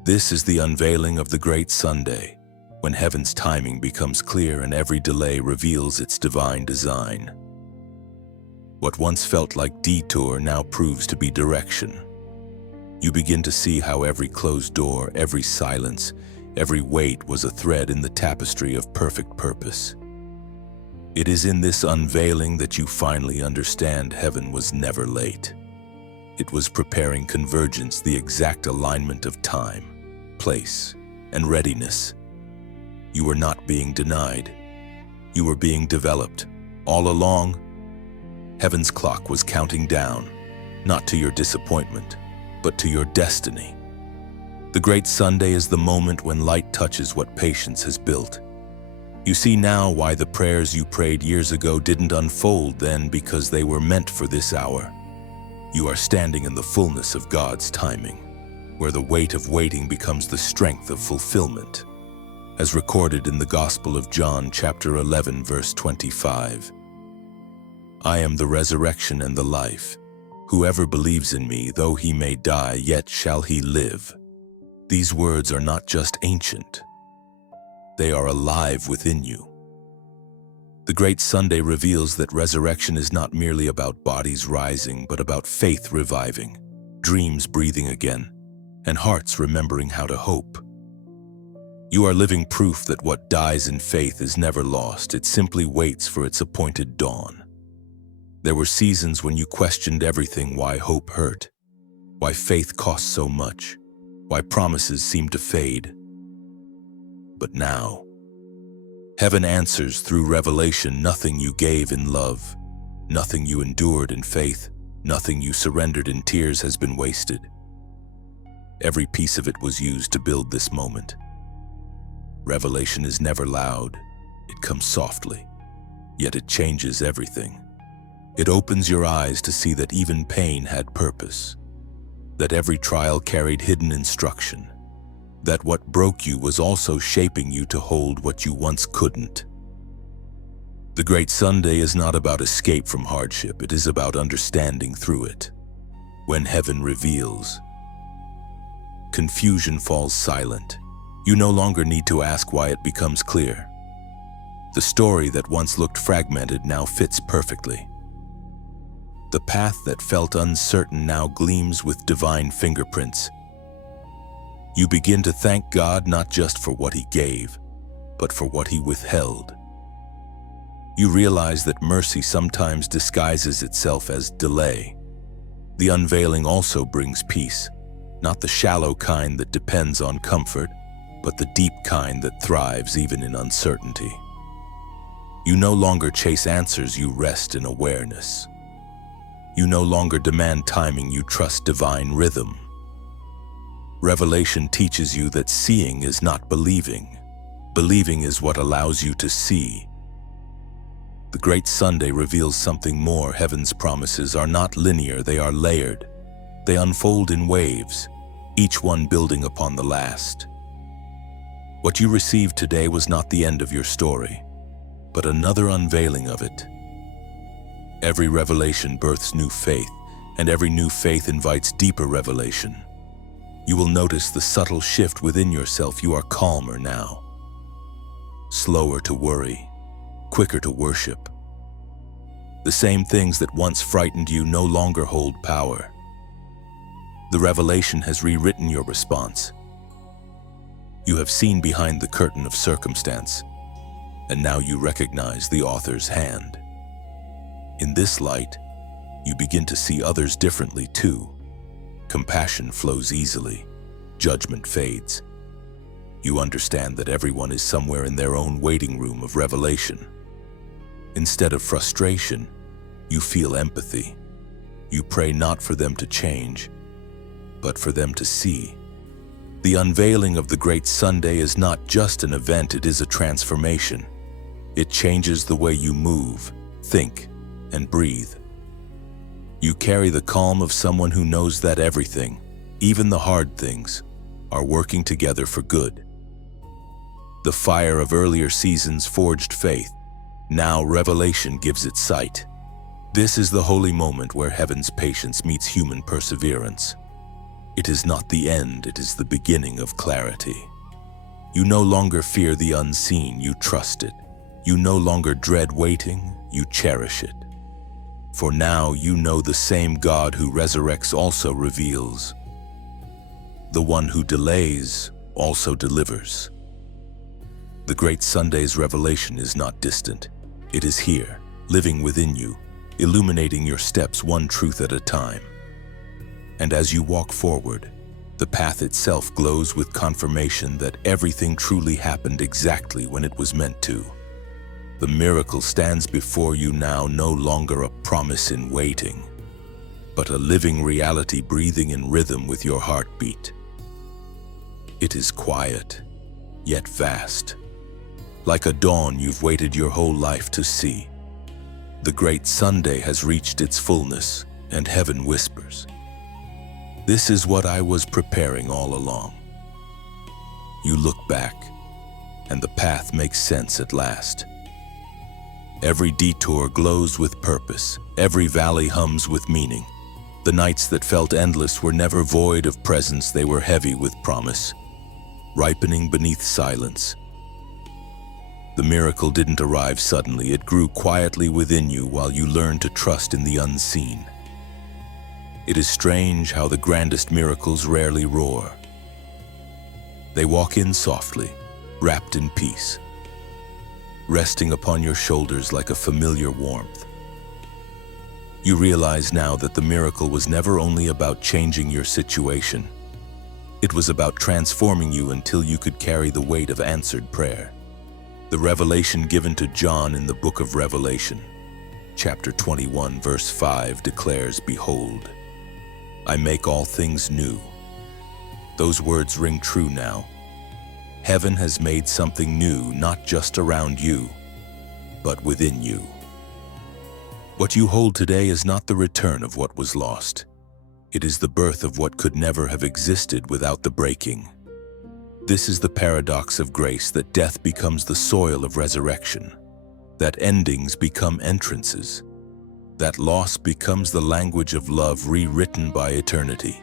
This is the unveiling of the great Sunday, when heaven's timing becomes clear and every delay reveals its divine design. What once felt like detour now proves to be direction. You begin to see how every closed door, every silence, every wait was a thread in the tapestry of perfect purpose. It is in this unveiling that you finally understand heaven was never late. It was preparing convergence, the exact alignment of time, place, and readiness. You were not being denied. You were being developed. All along, heaven's clock was counting down, not to your disappointment, but to your destiny. The great Sunday is the moment when light touches what patience has built. You see now why the prayers you prayed years ago didn't unfold then, because they were meant for this hour. You are standing in the fullness of God's timing, where the weight of waiting becomes the strength of fulfillment. As recorded in the Gospel of John, chapter 11, verse 25. I am the resurrection and the life. Whoever believes in me, though he may die, yet shall he live. These words are not just ancient. They are alive within you. The Great Sunday reveals that resurrection is not merely about bodies rising, but about faith reviving, dreams breathing again, and hearts remembering how to hope. You are living proof that what dies in faith is never lost. It simply waits for its appointed dawn. There were seasons when you questioned everything: why hope hurt, why faith cost so much, why promises seemed to fade. But now, heaven answers through revelation. Nothing you gave in love, nothing you endured in faith, nothing you surrendered in tears has been wasted. Every piece of it was used to build this moment. Revelation is never loud. It comes softly, yet it changes everything. It opens your eyes to see that even pain had purpose, that every trial carried hidden instruction, that what broke you was also shaping you to hold what you once couldn't. The Great Sunday is not about escape from hardship. It is about understanding through it. When heaven reveals, confusion falls silent. You no longer need to ask why. It becomes clear. The story that once looked fragmented now fits perfectly. The path that felt uncertain now gleams with divine fingerprints. You begin to thank God not just for what He gave, but for what He withheld. You realize that mercy sometimes disguises itself as delay. The unveiling also brings peace, not the shallow kind that depends on comfort, but the deep kind that thrives even in uncertainty. You no longer chase answers, you rest in awareness. You no longer demand timing, you trust divine rhythm. Revelation teaches you that seeing is not believing. Believing is what allows you to see. The Great Sunday reveals something more. Heaven's promises are not linear, they are layered. They unfold in waves, each one building upon the last. What you received today was not the end of your story, but another unveiling of it. Every revelation births new faith, and every new faith invites deeper revelation. You will notice the subtle shift within yourself. You are calmer now, slower to worry, quicker to worship. The same things that once frightened you no longer hold power. The revelation has rewritten your response. You have seen behind the curtain of circumstance, and now you recognize the author's hand. In this light, you begin to see others differently too. Compassion flows easily, judgment fades. You understand that everyone is somewhere in their own waiting room of revelation. Instead of frustration, you feel empathy. You pray not for them to change, but for them to see. The unveiling of the Great Sunday is not just an event, it is a transformation. It changes the way you move, think, and breathe. You carry the calm of someone who knows that everything, even the hard things, are working together for good. The fire of earlier seasons forged faith. Now revelation gives it sight. This is the holy moment where heaven's patience meets human perseverance. It is not the end, it is the beginning of clarity. You no longer fear the unseen, you trust it. You no longer dread waiting, you cherish it. For now you know the same God who resurrects also reveals. The one who delays also delivers. The great Sunday's revelation is not distant. It is here, living within you, illuminating your steps one truth at a time. And as you walk forward, the path itself glows with confirmation that everything truly happened exactly when it was meant to. The miracle stands before you now, no longer a promise in waiting, but a living reality breathing in rhythm with your heartbeat. It is quiet, yet vast. Like a dawn you've waited your whole life to see. The great Sunday has reached its fullness, and heaven whispers, "This is what I was preparing all along." You look back, and the path makes sense at last. Every detour glows with purpose, every valley hums with meaning. The nights that felt endless were never void of presence, they were heavy with promise, ripening beneath silence. The miracle didn't arrive suddenly, it grew quietly within you while you learned to trust in the unseen. It is strange how the grandest miracles rarely roar. They walk in softly, wrapped in peace, resting upon your shoulders like a familiar warmth. You realize now that the miracle was never only about changing your situation. It was about transforming you until you could carry the weight of answered prayer. The revelation given to John in the book of Revelation, chapter 21, verse 5 declares, "Behold, I make all things new." Those words ring true now. Heaven has made something new, not just around you, but within you. What you hold today is not the return of what was lost. It is the birth of what could never have existed without the breaking. This is the paradox of grace, that death becomes the soil of resurrection, that endings become entrances, that loss becomes the language of love rewritten by eternity.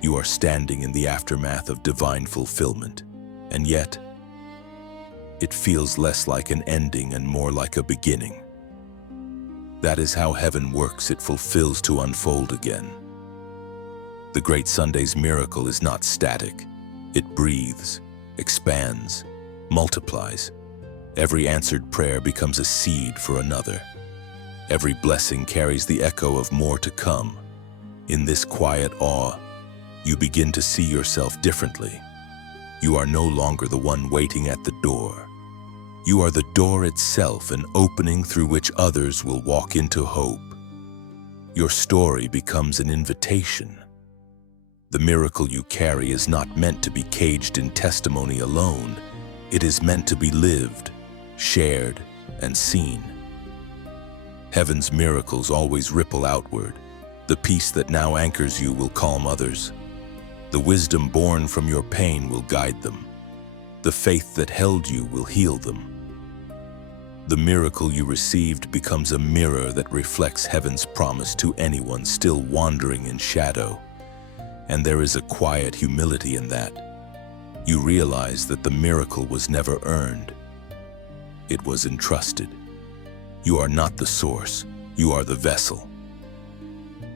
You are standing in the aftermath of divine fulfillment, and yet, it feels less like an ending and more like a beginning. That is how heaven works, it fulfills to unfold again. The great Sunday's miracle is not static. It breathes, expands, multiplies. Every answered prayer becomes a seed for another. Every blessing carries the echo of more to come. In this quiet awe, you begin to see yourself differently. You are no longer the one waiting at the door. You are the door itself, an opening through which others will walk into hope. Your story becomes an invitation. The miracle you carry is not meant to be caged in testimony alone. It is meant to be lived, shared, and seen. Heaven's miracles always ripple outward. The peace that now anchors you will calm others. The wisdom born from your pain will guide them. The faith that held you will heal them. The miracle you received becomes a mirror that reflects heaven's promise to anyone still wandering in shadow. And there is a quiet humility in that. You realize that the miracle was never earned. It was entrusted. You are not the source, you are the vessel.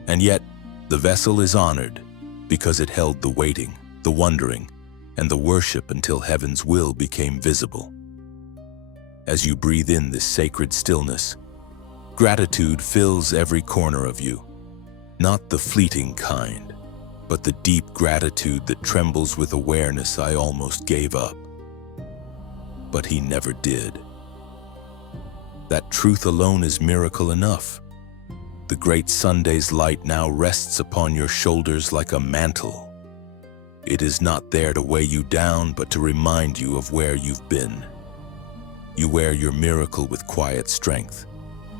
And yet, the vessel is honored because it held the waiting, the wondering, and the worship until heaven's will became visible. As you breathe in this sacred stillness, gratitude fills every corner of you. Not the fleeting kind, but the deep gratitude that trembles with awareness. I almost gave up, but he never did. That truth alone is miracle enough. The great Sunday's light now rests upon your shoulders like a mantle. It is not there to weigh you down, but to remind you of where you've been. You wear your miracle with quiet strength,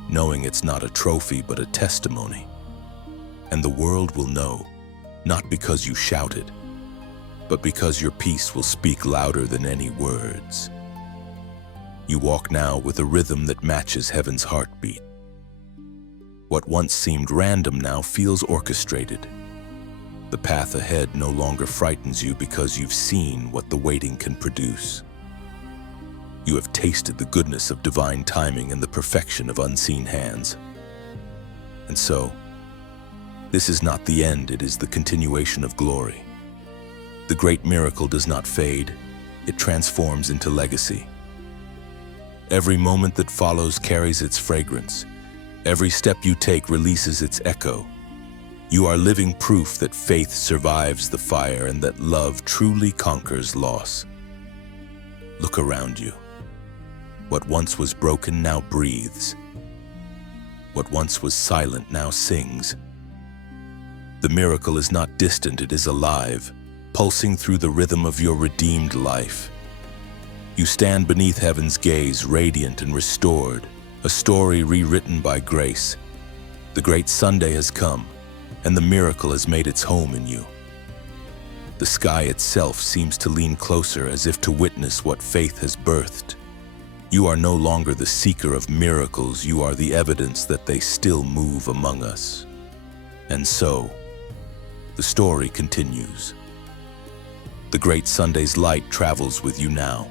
knowing it's not a trophy but a testimony. And the world will know, not because you shouted, but because your peace will speak louder than any words. You walk now with a rhythm that matches heaven's heartbeat. What once seemed random now feels orchestrated. The path ahead no longer frightens you because you've seen what the waiting can produce. You have tasted the goodness of divine timing and the perfection of unseen hands. And so, this is not the end, it is the continuation of glory. The great miracle does not fade, it transforms into legacy. Every moment that follows carries its fragrance. Every step you take releases its echo. You are living proof that faith survives the fire and that love truly conquers loss. Look around you. What once was broken now breathes. What once was silent now sings. The miracle is not distant, it is alive, pulsing through the rhythm of your redeemed life. You stand beneath heaven's gaze, radiant and restored, a story rewritten by grace. The great Sunday has come, and the miracle has made its home in you. The sky itself seems to lean closer as if to witness what faith has birthed. You are no longer the seeker of miracles, you are the evidence that they still move among us. And so, the story continues. The great Sunday's light travels with you now,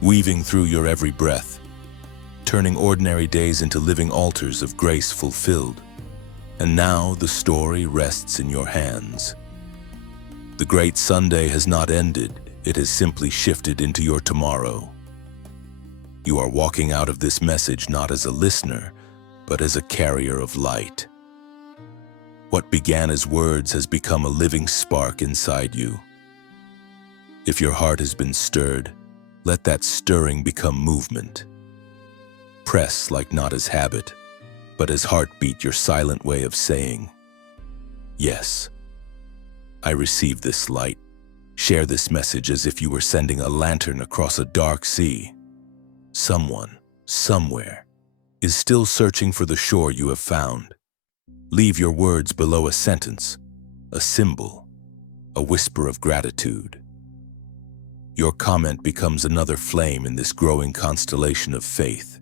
weaving through your every breath, turning ordinary days into living altars of grace fulfilled. And now the story rests in your hands. The great Sunday has not ended, it has simply shifted into your tomorrow. You are walking out of this message not as a listener, but as a carrier of light. What began as words has become a living spark inside you. If your heart has been stirred, let that stirring become movement. Press like not as habit, but as heartbeat, your silent way of saying, yes, I receive this light. Share this message as if you were sending a lantern across a dark sea. Someone, somewhere, is still searching for the shore you have found. Leave your words below a sentence, a symbol, a whisper of gratitude. Your comment becomes another flame in this growing constellation of faith,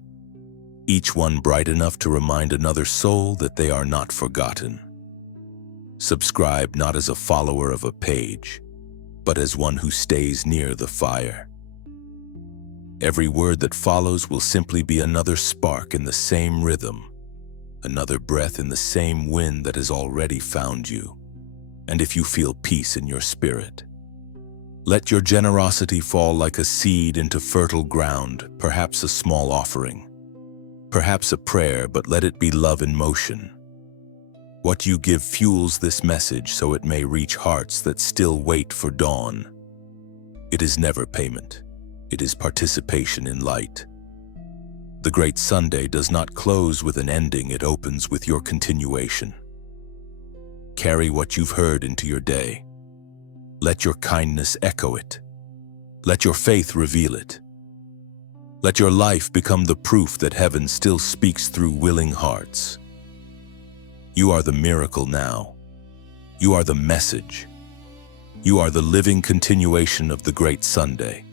each one bright enough to remind another soul that they are not forgotten. Subscribe not as a follower of a page, but as one who stays near the fire. Every word that follows will simply be another spark in the same rhythm, another breath in the same wind that has already found you. And if you feel peace in your spirit, let your generosity fall like a seed into fertile ground, perhaps a small offering, perhaps a prayer, but let it be love in motion. What you give fuels this message so it may reach hearts that still wait for dawn. It is never payment, it is participation in light. The great Sunday does not close with an ending, it opens with your continuation. Carry what you've heard into your day. Let your kindness echo it. Let your faith reveal it. Let your life become the proof that heaven still speaks through willing hearts. You are the miracle now. You are the message. You are the living continuation of the great Sunday.